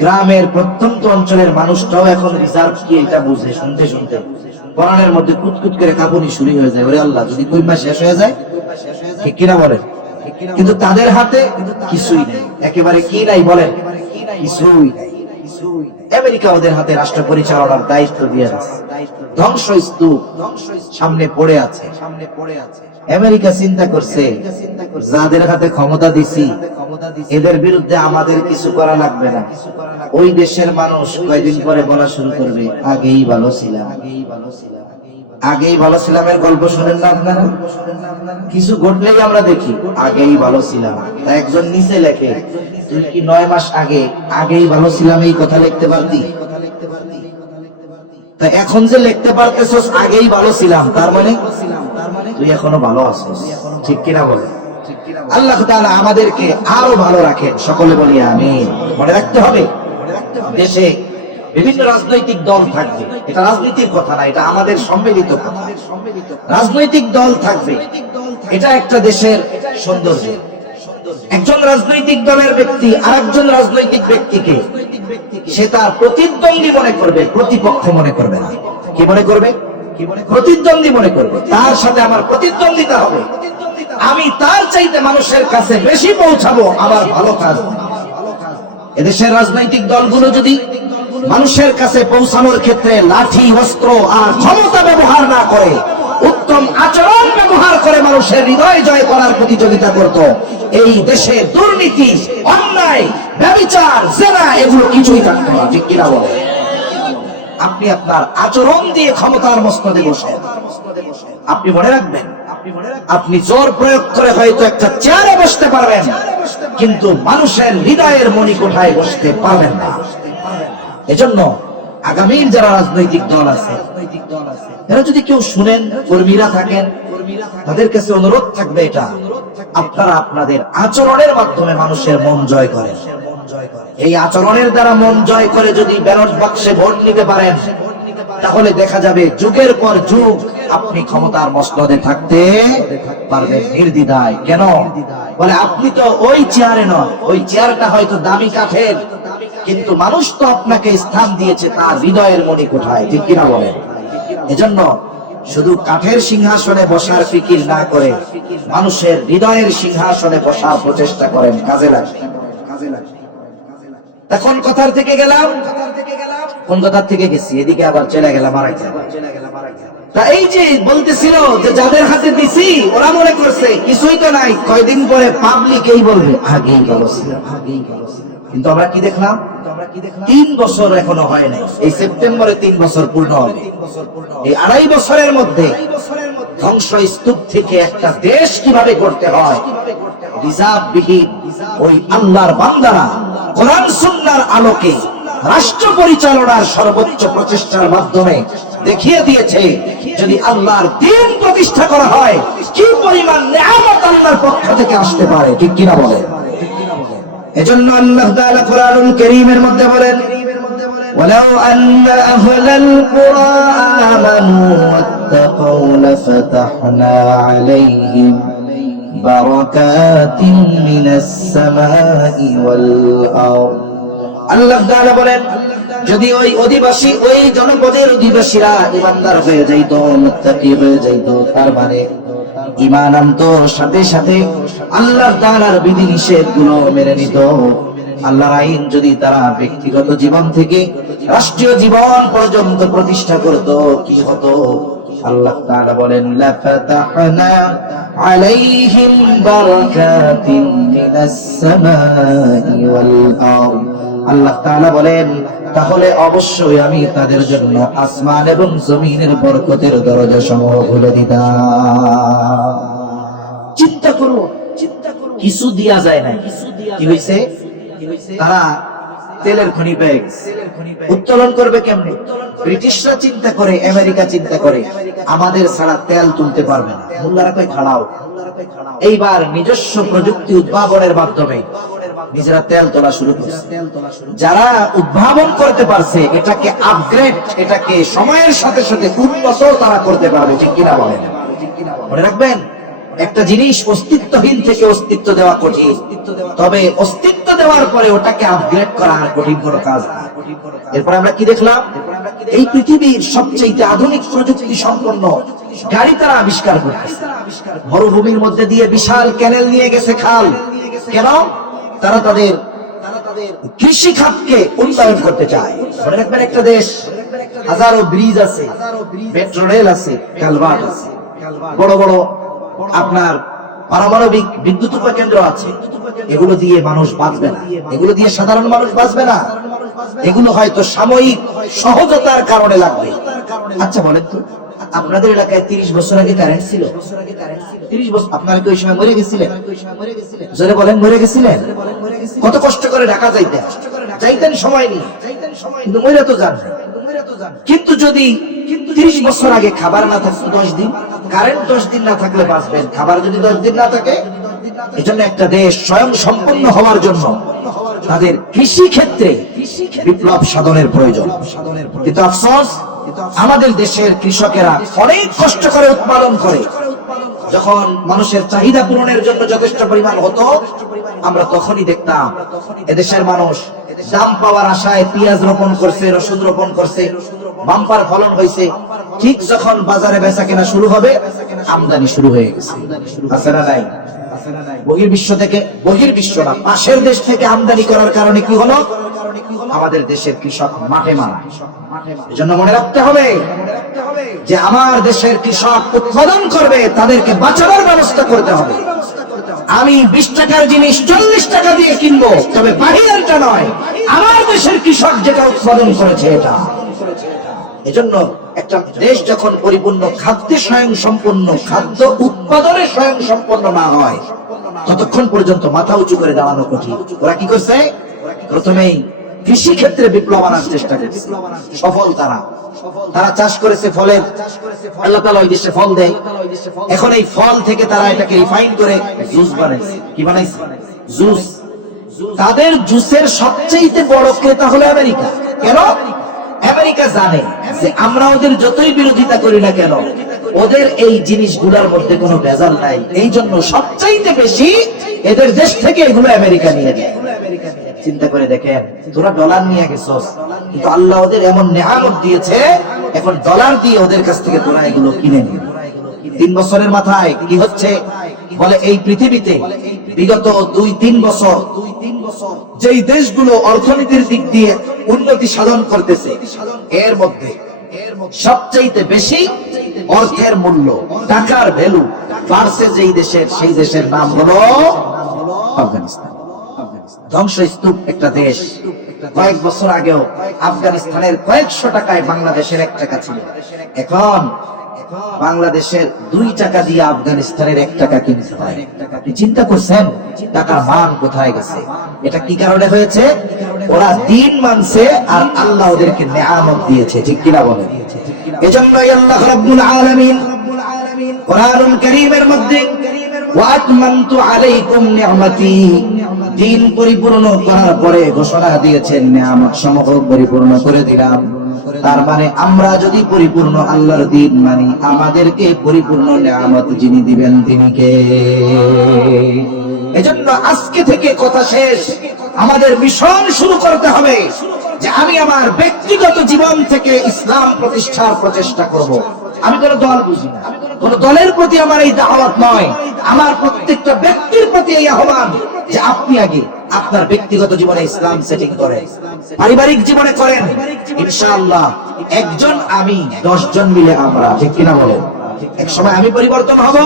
গ্রামের প্রত্যন্ত অঞ্চলের মানুষটাও এখন রিজার্ভ কি এটা বুঝে, শুনতে শুনতে কোরআনের মধ্যে কুতকুত করে কাঁপুনি শুরু হয়ে যায়, ওরে আল্লাহ যদি 2 মাস শেষ হয়ে যায়, ঠিক কিনা বলেন? কিন্তু তাদের হাতে কিছুই নেই, একেবারে কি নাই বলেন, কিছুই নাই। আমেরিকা ওদের হাতে রাষ্ট্র পরিচালনার দায়িত্ব দিয়ে আছে, ধ্বংসস্তূপ সামনে পড়ে আছে। আমেরিকা চিন্তা করছে যাদের হাতে ক্ষমতা দিছি এদের বিরুদ্ধে আমাদের কিছু করা লাগবে না, ওই দেশের মানুষ কয়েকদিন পরে বলা শুরু করবে আগেই ভালো ছিলাম, আগেই ভালো ছিলামের গল্প শুনেন না আপনারা? কিছু ঘটলেই আমরা দেখি আগেই ভালো ছিলাম। একজন নিচে লেখে তুই কি 9 মাস আগে আগেই ভালো ছিলাম এই কথা লিখতে পারতি? তা এখন যে লিখতে পারতেছস আগেই ভালো ছিলাম, তার মানে তুই এখনো ভালো আছিস, ঠিক কিনা বলে? আল্লাহ তাআলা আমাদেরকে আরো ভালো রাখেন, সকলে বলি আমিন। মনে রাখতে হবে দেশে বিভিন্ন রাজনৈতিক দল থাকবে, এটা রাজনীতির কথা না, এটা আমাদের সম্মিলিত কথা। রাজনৈতিক দল থাকবে, এটা একটা দেশের সৌন্দর্য। একজন রাজনৈতিক দলের ব্যক্তি আরেকজন রাজনৈতিক ব্যক্তিকে সে তার প্রতিদ্বন্দ্বী মনে করবে, প্রতিপক্ষ মনে করবে না। কি মনে করবে? প্রতিদ্বন্দ্বী মনে করবে। তার সাথে আমার প্রতিদ্বন্দ্বিতা হবে, আমি তার চাইতে মানুষের কাছে বেশি পৌঁছাবো, আমার ভালো কাজ। এদেশের রাজনৈতিক দলগুলো যদি মানুষের কাছে পৌঁছানোর ক্ষেত্রে লাঠি, অস্ত্র আর ক্ষমতা ব্যবহার না করে, উত্তম আচরণ ব্যবহার করে মানুষের হৃদয় জয় করার প্রতিযোগিতা করত, এই দেশে দুর্নীতি, অন্যায়, ব্যভিচার, জেনা এগুলো কিছুই থাকতো না, ঠিক কিনা বলে? আপনি আপনার আচরণ দিয়ে ক্ষমতার মসনদে বসেন। আপনি মনে রাখবেন, আপনি জোর প্রয়োগ করে হয়তো একটা চেয়ারে বসতে পারবেন, কিন্তু মানুষের হৃদয়ের মণিকোঠায় বসতে পারবেন না। এজন্য আগামীর যারা রাজনৈতিক দল আছে, এরা যদি কেউ শুনেন, কর্মীরা থাকেন, তাদের কাছে অনুরোধ থাকবে এটা, আপনারা আপনাদের আচরণের মাধ্যমে মানুষের মন জয় করেন। এই আচরণের দ্বারা মন জয় করে যদি ব্যালট বাক্সে ভোট নিতে পারেন, তাহলে দেখা যাবে যুগের পর যুগ আপনি ক্ষমতার মসনদে থাকতে পারবেন নির্দ্বিধায়। কেন? বলে আপনি তো ওই চেয়ারে নন, ওই চেয়ারটা হয়তো দামি কাঠের, কিন্তু মানুষ তো আপনাকে স্থান দিয়েছে তার হৃদয়ের মণিকোঠায়, ঠিক কিনা বলেন? এজন্য শুধু কাঠের সিংহাসনে বসার ফিকির না করে মানুষের হৃদয়ের সিংহাসনে বসার প্রচেষ্টা করেন, কাজে লাগবে। এখন কথার থেকে গেলাম, কোন কথার থেকে গেছি, এদিকে আবার চলে গেলাম আরেক জায়গায়। তা এই যে বলতেছিল যে যাদের হাতে দিছি ওরা মনে করছে কিছুই তো নাই, কয়দিন পরে পাবলিক এই বলবে আগেই ভালো ছিল, আগেই ভালো ছিল। কিন্তু আমরা কি দেখলাম? 3 বছর এখনো হয় নাই, এই সেপ্টেম্বরে 3 বছর পূর্ণ হবে। এই 2.5 বছরের মধ্যে ধ্বংসস্তূপ থেকে একটা দেশ কিভাবে করতে হয়, রিজার্ভবিহীন ওই আল্লাহর বান্দারা কোরআন সুন্নাহর আলোকে রাষ্ট্র পরিচালনার সর্বোচ্চ প্রচেষ্টার মাধ্যমে দেখিয়ে দিয়েছে, যদি আল্লাহর দ্বীন প্রতিষ্ঠা করা হয় কি পরিমাণ নিয়ামত আল্লাহর পক্ষ থেকে আসতে পারে, ঠিক কিনা বলে? এজন্য আল্লাহ তাআলা কোরআনুল কারীমের মধ্যে বলেন, ওয়ালাউ আন্না আহলাল কুরা আমানু ওয়াত্তাকাউ লাফাতাহনা আলাইহিম বারাকাতিন মিনাস সামাই ওয়াল আরদ। আল্লাহ তাআলা বলেন, যদি ওই অধিবাসী, ওই জনপদের অধিবাসীরা ঈমানদার হয়ে যাইত, মুত্তাকি হয়ে যাইত, তার মানে ঈমান আনতো, সাথে সাথে আল্লাহ তাআলার বিধিনিষেধ গুলো মেনে নিত, আল্লাহর আইন যদি তারা ব্যক্তিগত জীবন থেকে রাষ্ট্রীয় জীবন পর্যন্ত প্রতিষ্ঠা করত, কি হতো? আল্লাহ তাআলা বলেন, লাফাতাহনা আলাইহিম বারাকাতিন মিনাস সামাই ওয়াল আরদ। আল্লাহ তাআলা বলেন, তাহলে অবশ্যই আমি তাদের জন্য আসমান এবং জমিনের বরকতের দরজা সমূহ খুলে দিতাম। চিন্তা করো, কিছু দিয়া যায় না, কি হইছে? তারা তেলের খনি পেয়ে গেছে, উত্তোলন করবে কেমনে? ব্রিটিশরা চিন্তা করে, আমেরিকা চিন্তা করে আমাদের ছাড়া তেল তুলতে পারবে না, মোল্লারা কই খাড়াও। এইবার নিজস্ব প্রযুক্তি উদ্ভাবনের মাধ্যমে নিজেরা তেল তোলা শুরু করছে। যারা উদ্ভাবন করতে পারছে এটাকে আপগ্রেড, এটাকে সময়ের সাথে সাথে উন্নত তারা করতে পারবে, ঠিক কিনা বলেন? মনে রাখবেন, একটা জিনিস অস্তিত্বহীন থেকে অস্তিত্ব দেওয়া কঠিন, তবে অস্তিত্ব দেওয়ার পরে ওটাকে আপগ্রেড করা আর কঠিন কোনো কাজ না। এরপর আমরা কি দেখলাম? এই পৃথিবীর সবচেয়ে আধুনিক প্রযুক্তি সম্পন্ন গাড়ি তারা আবিষ্কার করতেছে। মরুভূমির মধ্যে দিয়ে বিশাল ক্যানেল নিয়ে গেছে, খাল। কেন? তারা তাদের কৃষি খাতকে উন্নয়ন করতে চায়। মনে রাখবেন, একটা দেশ হাজারো ব্রিজ আছে, মেট্রো রেল আছে, কালভার্ট আছে, বড় বড় আপনার পারমাণবিক বিদ্যুৎ উপকেন্দ্র আছে। এগুলো দিয়ে মানুষ বাঁচবে না, এগুলো দিয়ে সাধারণ মানুষ বাঁচবে না। এগুলো হয়তো সাময়িক সহজতার কারণে লাগবে। আচ্ছা বলেন তো, আপনাদের এলাকায় 30 বছর আগে কারেন্ট ছিল? 30 বছর আপনারা কি ওই সময় মরে গেছিলেন? জোরে বলেন, মরে গেছিলেন? কত কষ্ট করে ঢাকা যাইতেন সময় নিয়ে, কিন্তু মরে তো যান। কিন্তু যদি 30 বছর আগে খাবার না থাকতো 10 দিন, কারেন্ট 10 দিন না থাকলে বাঁচবেন, খাবার যদি 10 দিন না থাকে। এজন্য একটা দেশ স্বয়ং সম্পূর্ণ হওয়ার জন্য তাদের কৃষি ক্ষেত্রে বিপ্লব সাধনের প্রয়োজন। কিন্তু আফসোস, আমাদের দেশের কৃষকেরা অনেক কষ্ট করে উৎপাদন করে। যখন মানুষের চাহিদা পূরণের জন্য যথেষ্ট পরিমাণ হতো, আমরা তখনই দেখতাম এদেশের মানুষ দাম পাওয়ার আশায় পেঁয়াজ রোপণ করছে, রসুন রোপণ করছে, বাম্পার ফলন হয়েছে। ঠিক যখন বাজারে বেচা কেনা শুরু হবে, আমদানি শুরু হয়ে গেছে। আছে না নাই? বহির্বিশ্ব থেকে, বহির্বিশ্ব না, পাশের দেশ থেকে আমদানি করার কারণে কি হলো? আমাদের দেশের কৃষক মাঠে মারা। এজন্য মনে রাখতে হবে যে আমার দেশের কৃষক উৎপাদন করবে, তাদেরকে বাঁচানোর ব্যবস্থা করতে হবে। আমি 20 টাকার জিনিস 40 টাকা দিয়ে কিনবো, তবে বাহিরেরটা নয়, আমার দেশের কৃষক যেটা উৎপাদন করেছে এটা। এজন্য একটা দেশ যখন পরিপূর্ণ খাদ্যে স্বয়ং সম্পন্ন, খাদ্য উৎপাদনে স্বয়ং সম্পন্ন না হয়, ততক্ষণ পর্যন্ত মাথা উঁচু করে দাঁড়ানো কঠিন। ওরা কি করছে? প্রথমেই কৃষি ক্ষেত্রে বিপ্লব আনার চেষ্টা করছে, সফল তারা চাষ করেছে ফলের, আল্লাহ তাআলা ওই দেশে ফল দেয়। এখন এই ফল থেকে তারা এটাকে রিফাইন করে জুস বানাইছে। কি বানাইছে? জুস। তাদের জুসের সবচেয়ে বড় ক্রেতা হলো আমেরিকা। কেন? আমেরিকা জানে যে আমরা ওদের যতই বিরোধিতা করি না কেন, ওদের এই জিনিসগুলোর মধ্যে কোনো ভেজাল নাই। এই জন্য সবচাইতে বেশি এদের দেশ থেকে এগুলো আমেরিকা নিয়ে যায়। চিন্তা করে দেখেন, তোরা ডলার নিয়ে গেছস, কিন্তু আল্লাহ ওদের এমন নেয়ামত দিয়েছে, এখন ডলার দিয়ে ওদের কাছ থেকে তোরা এগুলো কিনে নিবি। 3 বছরের মাথায় কি হচ্ছে? বলে এই পৃথিবীতে বিগত 2-3 বছর যেই দেশগুলো অর্থনীতির দিক দিয়ে উন্নতি সাধন করতেছে, এর মধ্যে সবচাইতে বেশি অর্থের মূল্য, টাকার ভ্যালু বাড়ছে যেই দেশের, সেই দেশের নাম হলো আফগানিস্তান। ধ্বংসস্তূপ একটা দেশ। কয়েক বছর আগেও আফগানিস্তানের কয়েকশো টাকায় বাংলাদেশের 1 টাকা ছিল। এখন বাংলাদেশের 2 টাকা দিয়ে আফগানিস্তানের 1 টাকা কিনতে হয়। আপনি চিন্তা করছেন টাকার মান কোথায় গেছে? এটা কি কারণে হয়েছে? ওরা দিন মানছে আর আল্লাহ ওদেরকে নেয়ামত দিয়েছে, ঠিক কিনা বলেন? এজন্যই আল্লাহ রাব্বুল আলামিন কোরআনুল কারীমের মধ্যে ওয়া আতমামতু আলাইকুম নি'মাতি, দিন পরিপূর্ণ করার পরে ঘোষণা দিয়েছেন নিয়ামত সমূহ পরিপূর্ণ করে দিলাম। তার মানে আমরা যদি পরিপূর্ণ আল্লাহর দিন মানি, আমাদেরকে পরিপূর্ণ নিয়ামত যিনি দিবেন তিনি কে? এজন্য আজকে থেকে কথা শেষ, আমাদের মিশন শুরু করতে হবে যে আমি আমার ব্যক্তিগত জীবন থেকে ইসলাম প্রতিষ্ঠার প্রচেষ্টা করব। আমি কোনো দল বুঝি না, কোন দলের প্রতি আমার এই দাওয়াত নয়, আমার প্রত্যেকটা ব্যক্তির প্রতি এই আহ্বান যে আপনি আগে আপনার ব্যক্তিগত জীবনে ইসলাম সেটিং করেন, পারিবারিক জীবনে করেন। ইনশাআল্লাহ একজন আমি 10 জন মিলে আমরা, ঠিক কিনা বলেন? এক সময় আমি পরিবর্তন হব,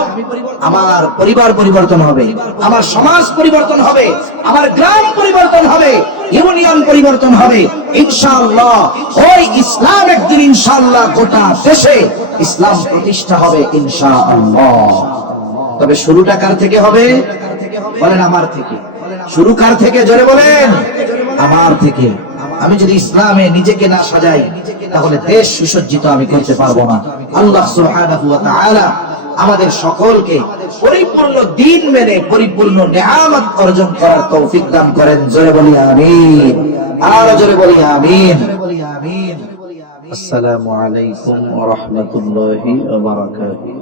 আমার পরিবার পরিবর্তন হবে, আমার সমাজ পরিবর্তন হবে, আমার গ্রাম পরিবর্তন হবে, ইউনিয়ন পরিবর্তন হবে। ইনশাআল্লাহ ওই ইসলাম একদিন ইনশাআল্লাহ গোটা দেশে ইসলাম প্রতিষ্ঠা হবে ইনশাআল্লাহ। তবে শুরুটা কার থেকে হবে? বলেন আমার থেকে। শুরু কার থেকে? জোরে বলেন। আমার থেকে। আমি যদি ইসলামে নিজেকে না সাজাই, তাহলে দেশ সুসজ্জিত আমি করতে পারবো না। আল্লাহ সুবহানাহু ওয়া তাআলা আমাদের সকলকে পরিপূর্ণ দ্বীন মেনে পরিপূর্ণ নিয়ামত অর্জন করার তৌফিক দান করেন। জোরে বলি আমিন, আর জোরে বলি আমিন। আসসালামু আলাইকুম ওয়া রাহমাতুল্লাহি ওয়া বারাকাতুহু।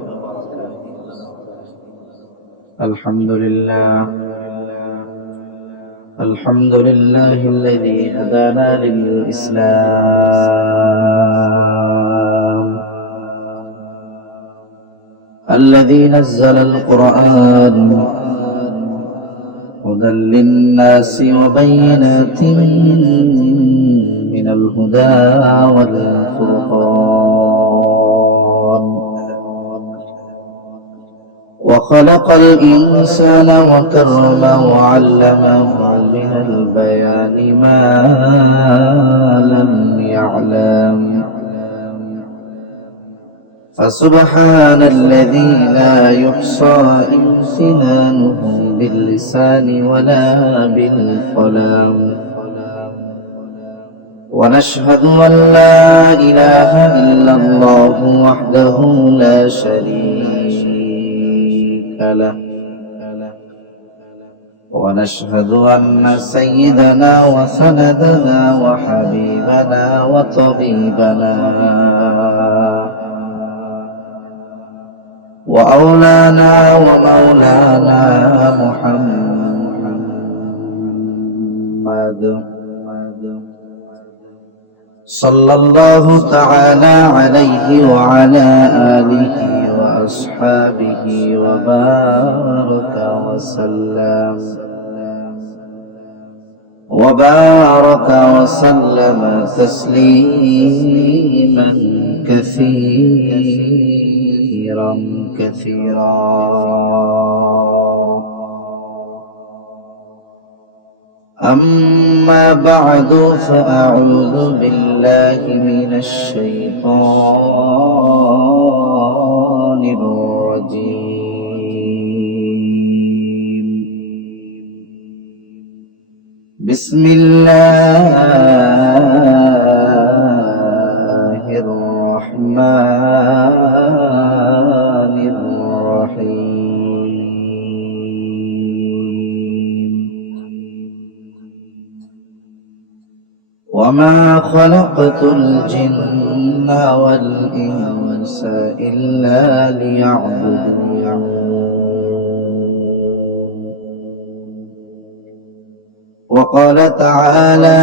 আলহামদুলিল্লাহ الذي هدانا للإسلام، الذي نزل القرآن هدى للناس وبينات من الهدى والفرقان، وخلق الإنسان وكرمه وعلمه من البيان ما لم يعلم، فسبحان الذي لا يحصى امتنانه باللسان ولا بالقلم، ونشهد أن لا إله إلا الله وحده لا شريك له، ونشهد أن سيدنا وسندنا وحبيبنا وطبيبنا وأولانا ومولانا محمد صلى الله تعالى عليه وعلى آله وأصحابه وبارك وسلم تسليما كثيرا أما بعد، فأعوذ بالله من الشيطان الرجيم. بسم الله الرحمن الرحيم. وما خلقت الجن والإنس إلا ليعبدون. وقال تعالى: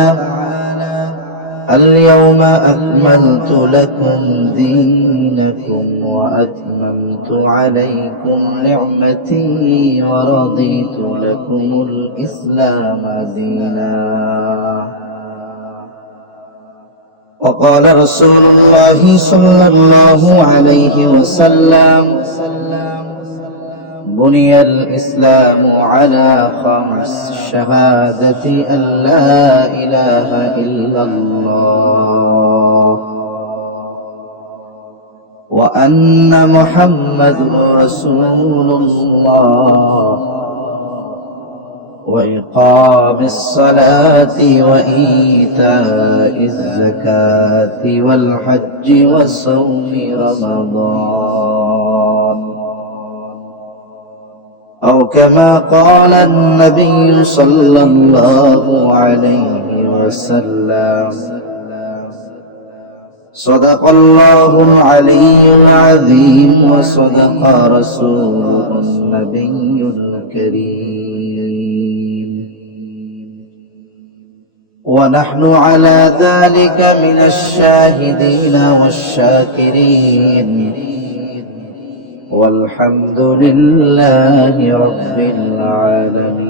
اليوم أكملت لكم دينكم وأتممت عليكم نعمتي ورضيت لكم الإسلام دينا. وقال رسول الله صلى الله عليه وسلم: بني الإسلام على خمس: شهادة أن لا إله إلا الله وأن محمد رسول الله، وإقام الصلاة وإيتاء الزكاة والحج وصوم رمضان، أو كما قال النبي صلى الله عليه وسلم. صدق الله العلي العظيم وصدق رسوله النبي الكريم، ونحن على ذلك من الشاهدين والشاكرين، والحمد لله رب العالمين.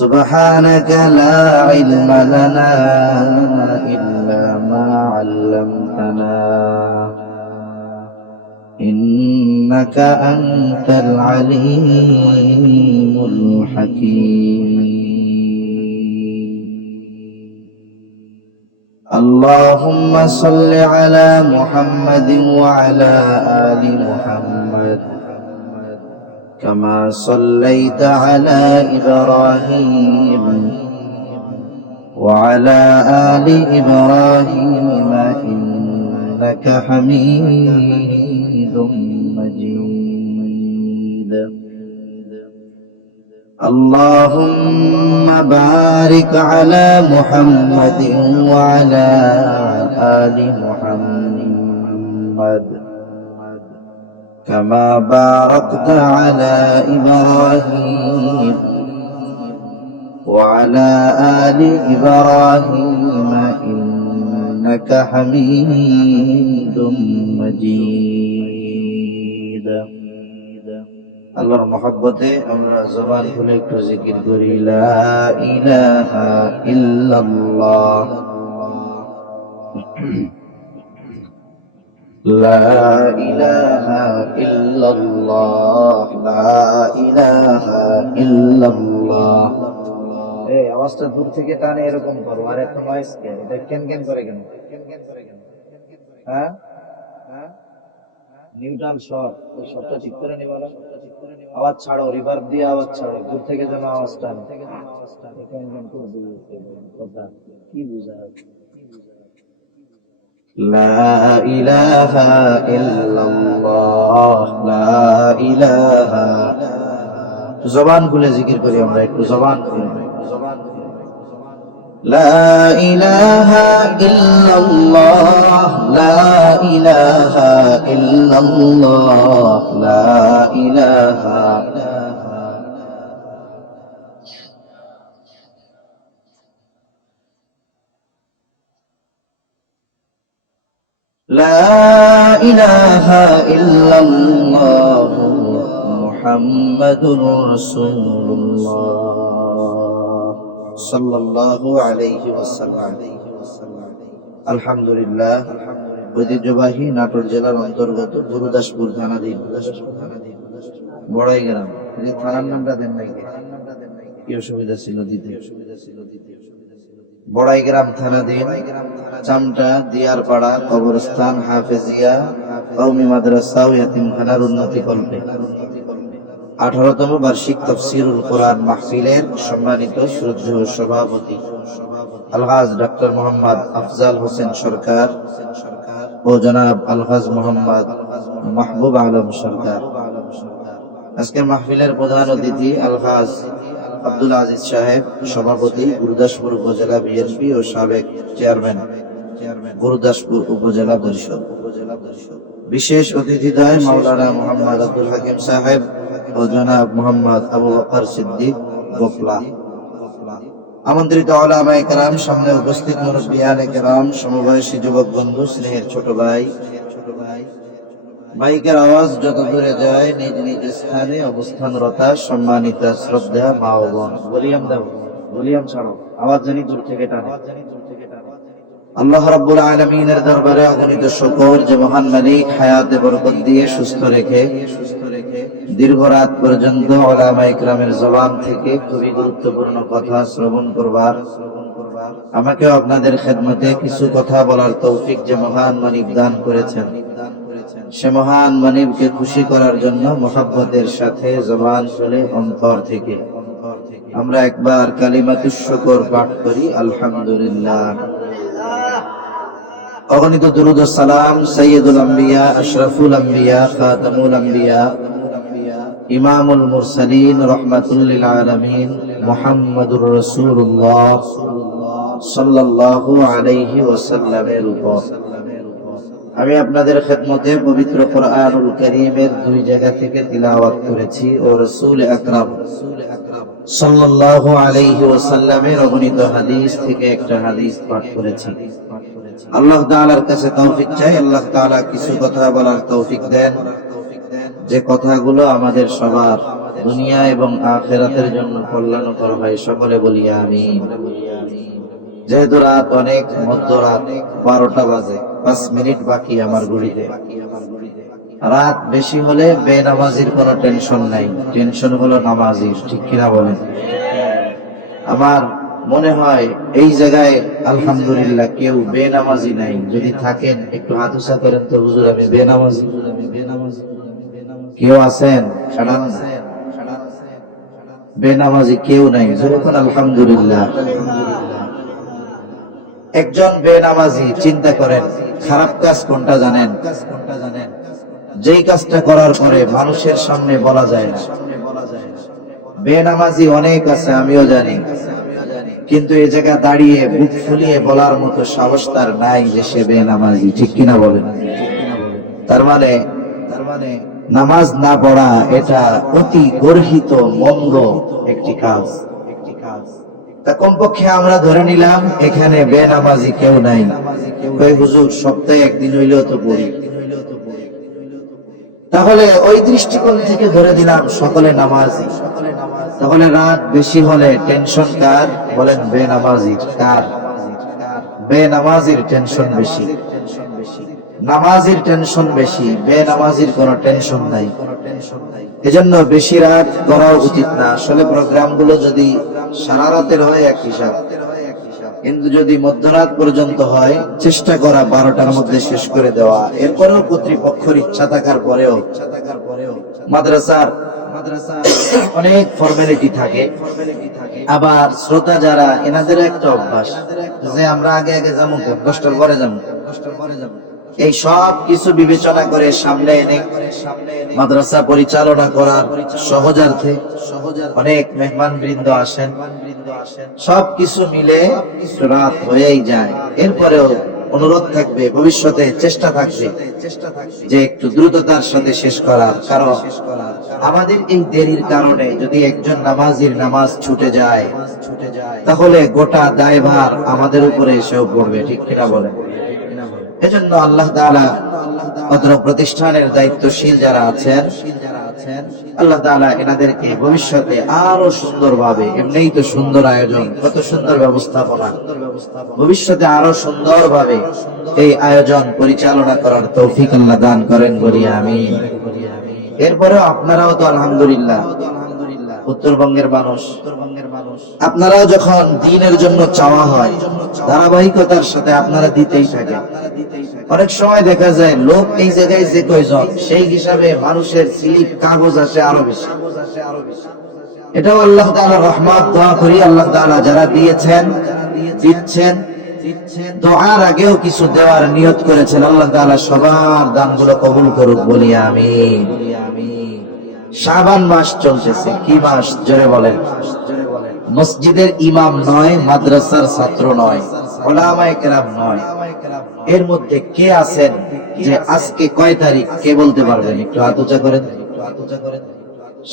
سبحانك لا علم لنا إلا ما علمتنا، إنك أنت العليم الحكيم. اللهم صل على محمد وعلى آل محمد كما صليت على إبراهيم وعلى آل إبراهيم إنك حميد مجيد اللهم بارك على محمد وعلى آل محمد كما باركت على إبراهيم وعلى آل إبراهيم إنك حميد مجيد আল্লাহর মহব্বতে আমরা জবান খুলে একটু জিকির করি লা ইলাহা ইল্লাল্লাহ লা ইলাহা ইল্লাল্লাহ লা ইলাহা ইল্লাল্লাহ। এই আওয়াজটা দূর থেকে টানে এরকম করো, আর এত নয়েজ কেন? এটা কেন কেন করে কেন? হ্যাঁ, নিউট্রাল শর্ট, ওই শর্টটা ঠিক করে নিবা না। আওয়াজ ছাড়ো, রিভার্ব দিয়ে আওয়াজ ছাড়ো, দূর থেকে যেন আওয়াজটা কথা কি বুঝা। লা ইলাহা ইল্লাল্লাহ লা ইলাহা। জবান খুলে জিকির করি আমরা, একটু জবান খুলে। لا إله إلا الله لا إله إلا الله لا إله لا إله إلا الله محمد رسول الله সাল্লাল্লাহু আলাইহি ওয়াসাল্লাম। আলহামদুলিল্লাহ, ঐতিহ্যবাহী নাটোর জেলার অন্তর্গত গুরুদাসপুর থানাধীন বড়াই গ্রাম। থানার নামটা দেন নাই, কি অসুবিধা ছিল দিতে? বড়াই গ্রাম থানাধীন চামটা দিয়ারপাড়া কবরস্থান হাফেজিয়া কওমি মাদ্রাসা ও ইয়াতিমখানার উন্নতি কল্পে 18তম বার্ষিক তাফসীরুল কোরআন মাহফিলের সম্মানিত শ্রদ্ধেয় সভাপতি আলহাজ ডক্টর মোহাম্মদ আফজাল হোসেন সরকার ও জনাব আলহাজ মোহাম্মদ মাহবুব আলম সরকার। আজকে মাহফিলের প্রধান অতিথি আলহাজ আব্দুল আজিজ সাহেব, সভাপতি গুরুদাসপুর উপজেলা বিএনপি ও সাবেক চেয়ারম্যান গুরুদাসপুর উপজেলা পরিষদ। বিশেষ অতিথিদ্বয় মাওলানা মোহাম্মদ আব্দুল হাকিম সাহেব ও জনাব মোহাম্মদ আবু বকর সিদ্দিক গোফলা। আমন্ত্রিত উলামায়ে কেরাম, সামনে উপস্থিত মুরব্বিয়ানে কেরাম, সমবয়সী যুবক বন্ধু, স্নেহের ছোট ভাই, মাইকের আওয়াজ যত দূরে যায় নিজ নিজ স্থানে অবস্থানরতা সম্মানিত শ্রদ্ধা মা ও বোন। ভলিউম ছাড়ো, আওয়াজ জানি দূর থেকে টানে। আল্লাহ রাব্বুল আলামিনের দরবারে অগণিত শুকর যে মহান মালিক হায়াতে বরকত দিয়ে সুস্থ রেখে দীর্ঘ রাত পর্যন্ত উলামায়ে কেরামের জবান থেকে খুবই গুরুত্বপূর্ণ কথা শ্রবণ করবার, আমাকে আপনাদের খেদমতে কিছু কথা বলার তৌফিক যে মহান মালিক দান করেছেন, সে মহান মালিককে খুশি করার জন্য মুহাব্বতের সাথে জবান খুলে অন্তর থেকে আমরা একবার কালিমাতুশ শুকর পাঠ করি আলহামদুলিল্লাহ। অগণিত দুরূদ ও সালাম সাইয়্যিদুল আম্বিয়া আশরাফুল আম্বিয়া খাতামুল আম্বিয়া ইমামুল মুরসালিন রাহমাতুল লিল আলামিন মুহাম্মাদুর রাসূলুল্লাহ সাল্লাল্লাহু আলাইহি ওয়াসাল্লামের উপর। আমি আপনাদের খেদমতে পবিত্র কোরআনুল কারীমের দুই জায়গা থেকে তিলাওয়াত করেছি ও রাসূল আকরাম সাল্লাল্লাহু আলাইহি ওয়াসাল্লামের অগণিত হাদিস থেকে একটা হাদিস পাঠ করেছি। আল্লাহ তাআলার কাছে তৌফিক চাই, আল্লাহ তাআলা কিছু কথা বলার তৌফিক দেন, যে কথাগুলো আমাদের সবার দুনিয়া এবং আখিরাতের জন্য কল্যাণকর হয়। সকলে বলি আমিন। যেহেতু রাত অনেক, মধ্যরাত 12টা বাজে, 5 মিনিট বাকি আমার ঘড়িতে। রাত বেশি হলে বেনামাজির কোনো টেনশন নাই, টেনশন হলো নামাজির, ঠিক কিনা বলেন? আমার মনে হয় এই জায়গায় আলহামদুলিল্লাহ কেউ বেনামাজি নাই। যদি থাকেন একটু হাত উঁচা করেন তো, হুজুর আমি বেনামাজি। কেউ আছেন? বেনামাজি কেউ নাই, যেরকম আলহামদুলিল্লাহ। একজন বেনামাজি চিন্তা করেন খারাপ কাজ কোনটা জানেন? যেই কাজটা করার পরে মানুষের সামনে বলা যায় না। বেনামাজি অনেক আছে, আমিও জানি, কিন্তু এই জায়গা দাঁড়িয়ে বুক ফুলিয়ে বলার মতো সাহস তার নাই যে সে বেনামাজি। ঠিক কিনা বলেন? তার মানে নামাজ না পড়া এটা অতি গর্হিত মন্দ একটি কাজ। তা কমপক্ষে আমরা ধরে নিলাম এখানে বেনামাজি কেউ নাই। কই হুজুর সপ্তাহে একদিন হইলেও তো পড়ি। তাহলে ওই দৃষ্টিকোণ থেকে ধরে দিলাম সকলে নামাজি। তাহলে রাত বেশি হলে টেনশন কার? বলেন বেনামাজির। কার? বেনামাজির টেনশন বেশি। নামাজির টেনশন বেশি, বেনামাজির কোনো টেনশন নাই। এজন্য বেশি রাত করা উচিত না। আসলে প্রোগ্রামগুলো যদি সারা রাতের হয় এক হিসাব, কিন্তু যদি মধ্যরাত পর্যন্ত হয় চেষ্টা করা 12টার মধ্যে শেষ করে দেওয়া। এরপরেও কর্তৃপক্ষের ইচ্ছা থাকার পরেও মাদ্রাসার অনেক ফর্মালিটি থাকে। আবার শ্রোতা যারা, এনাদের একটা অভ্যাস যে আমরা আগে আগে যাবো, 10টার পরে যাবো। এই সব কিছু বিবেচনা করে সামনে এনে মাদ্রাসা পরিচালনা করার সহজার্থে অনেক মেহমান বৃন্দ আসেন, সব কিছু মিলে রাত হয়েই যায়। এরপরেও অনুরোধ থাকবে, ভবিষ্যতে চেষ্টা থাকবে যে একটু দ্রুততার সাথে শেষ করার। কারণ আমাদের এই দেরির কারণে যদি একজন নামাজির নামাজ ছুটে যায় তাহলে গোটা দায়ভার আমাদের উপরে এসেও পড়বে। ঠিক কিনা বলেন? এজন্য আল্লাহ তাআলা অত্র প্রতিষ্ঠানের দায়িত্বশীল যারা আছেন, আল্লাহ তাআলা এনাদেরকে ভবিষ্যতে আরো সুন্দরভাবে, এমনিই তো সুন্দর আয়োজন, কত সুন্দর ব্যবস্থাপনা, ভবিষ্যতে আরো সুন্দরভাবে এই আয়োজন পরিচালনা করার তৌফিক আল্লাহ দান করেন বলি আমিন। এরপরেও আপনারাও তো আলহামদুলিল্লাহ উত্তরবঙ্গের মানুষ, আপনারাও যখন দ্বীনের জন্য চাওয়া হয় ধারাবাহিকতার সাথে আপনারা দিতেই থাকেন। অনেক সময় দেখা যায় লোক এই জায়গায় যে কয়জন সেই হিসাবে মানুষের স্লিপ কাগজ আসে আরো বেশি। এটাও আল্লাহ তাআলার রহমত। দোয়া করি আল্লাহ তাআলা যারা দিয়েছেন, দিচ্ছেন, দোয়ার আগেও কিছু দেওয়ার নিয়ত করেছেন, আল্লাহ তাআলা সবার দানগুলো কবুল করুক বলি আমিন। শাবান মাস চলতেছে, কি মাস জোরে বলেন? মসজিদের ইমাম নয়, মাদ্রাসার ছাত্র নয়, উলামায়ে কেরাম নয়, এর মধ্যে কে আছেন যে আজকে কয় তারিখ কে বলতে পারবেন? একটু হাত উঁচা করেন।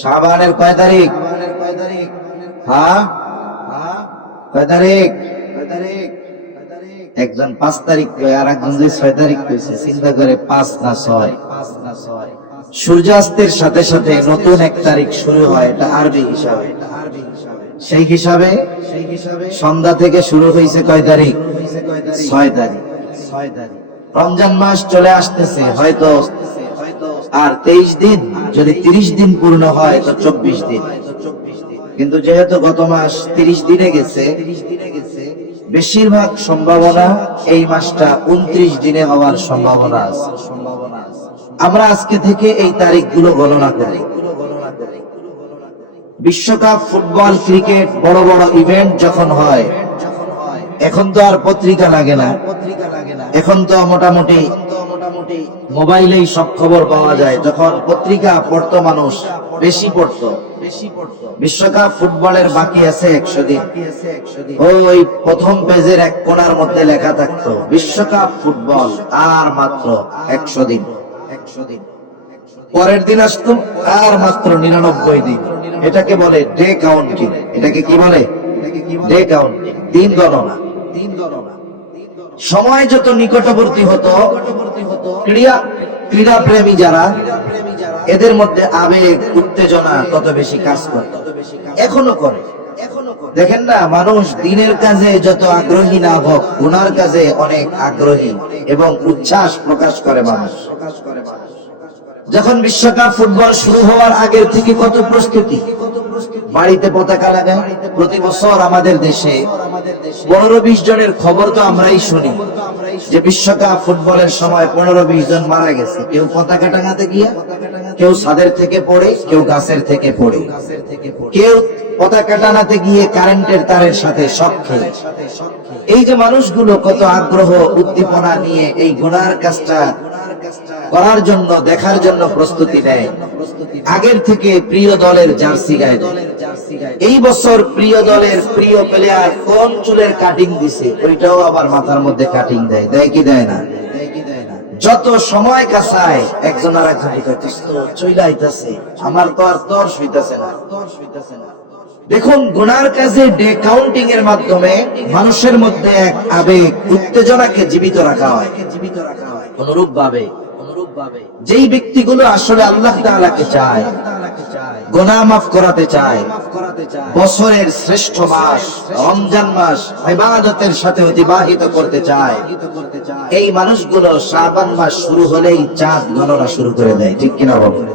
শাবানের কয় তারিখ? হ্যাঁ, কয় তারিখ? একজন 5 তারিখ কয়, আর একজন 6 তারিখ কইছে। চিন্তা করে 5 না 6। সূর্যাস্তের সাথে সাথে নতুন 1 তারিখ শুরু হয়, এটা আরবি হিসাবে। সেই হিসাবে সন্ধ্যা থেকে শুরু হয়েছে কয় তারিখ? 6 তারিখ। রমজান মাস চলে আসতেছে, হয়তো আর 23 দিন, যদি 30 দিন পূর্ণ হয় তো 24 দিন। কিন্তু যেহেতু গত মাস 30 দিনে গেছে, বেশিরভাগ সম্ভাবনা এই মাসটা 29 দিনে হওয়ার সম্ভাবনা আছে। আমরা আজকে থেকে এই তারিখগুলো গণনা করি। বিশ্বকাপ, ফুটবল, ক্রিকেট, বড় বড় ইভেন্ট যখন হয়, এখন তো আর পত্রিকা লাগে না, এখন তো মোটামুটি মোবাইলেই সব খবর পাওয়া যায়। যখন পত্রিকা পড়তো মানুষ, বেশি পড়তো। বিশ্বকাপ ফুটবলের বাকি আছে 100 দিন, ওই প্রথম পেজের এক কোণার মধ্যে লেখা থাকতো বিশ্বকাপ ফুটবল আর মাত্র 100 দিন। পরের দিন আসতো আর মাত্র 99 দিন। এটাকে বলে ডে কাউন্টিং। এটাকে কি বলে? ডে কাউন্টিং, দিন গণনা। সময় যত নিকটবর্তী হতো, ক্রীড়া প্রেমী যারা, এদের মধ্যে আবেগ, উত্তেজনা তত বেশি কাজ করত, এখনো করে। দেখেন না, মানুষ দিনের কাজে যত আগ্রহী না হোক, গুনার কাজে অনেক আগ্রহী এবং উচ্ছ্বাস প্রকাশ করে মানুষ। যখন বিশ্বকাপ ফুটবল শুরু হওয়ার আগের থেকে কত প্রস্তুতি, বাড়িতে পতাকা লাগায়। প্রতি বছর আমাদের দেশে 15-20 জনের খবর তো আমরাই শুনি যে বিশ্বকাপ ফুটবলের সময় 15-20 জন মারা গেছে, কেউ পতাকা টাঙাতে গিয়া, কেউ ছাদের থেকে পড়ে, কেউ গাছের থেকে পড়ে, কেউ পতাকা টানাতে গিয়ে কারেন্টের তারের সাথে শক খেয়ে। এই যে মানুষগুলো কত আগ্রহ উদ্দীপনা নিয়ে এই গুনার কাজটা করার জন্য, দেখার জন্য প্রস্তুতি নেয়। আগের থেকে প্রিয় দলের জার্সি গায়ে দেয়। এই বছর প্রিয় দলের প্রিয় প্লেয়ার কোন চুলের কাটিং দিছে ওইটাও আবার মাথার মধ্যে কাটিং দেয়। দেয় কি দেয় না? যত সময় কাছায় একজন আর একজন চইলা আইতাছে, আমার তো আর তর শুইতাছে না। দেখুন, গুনার কাজে ডে কাউন্টিং এর মাধ্যমে মানুষের মধ্যে এক আবেগ, উত্তেজনাকে জীবিত রাখা হয়। অনুরূপ ভাবে যেই ব্যক্তিগুলো আসলে আল্লাহ তাআলাকে চায়, গুনাহ মাফ করাতে চায়, বছরের শ্রেষ্ঠ মাস রমজান মাস ইবাদতের সাথে অতিবাহিত করতে চায়, এই মানুষগুলো শাবান মাস শুরু হলেই চাঁদ গণনা শুরু করে দেয়। ঠিক কিনা বলেন?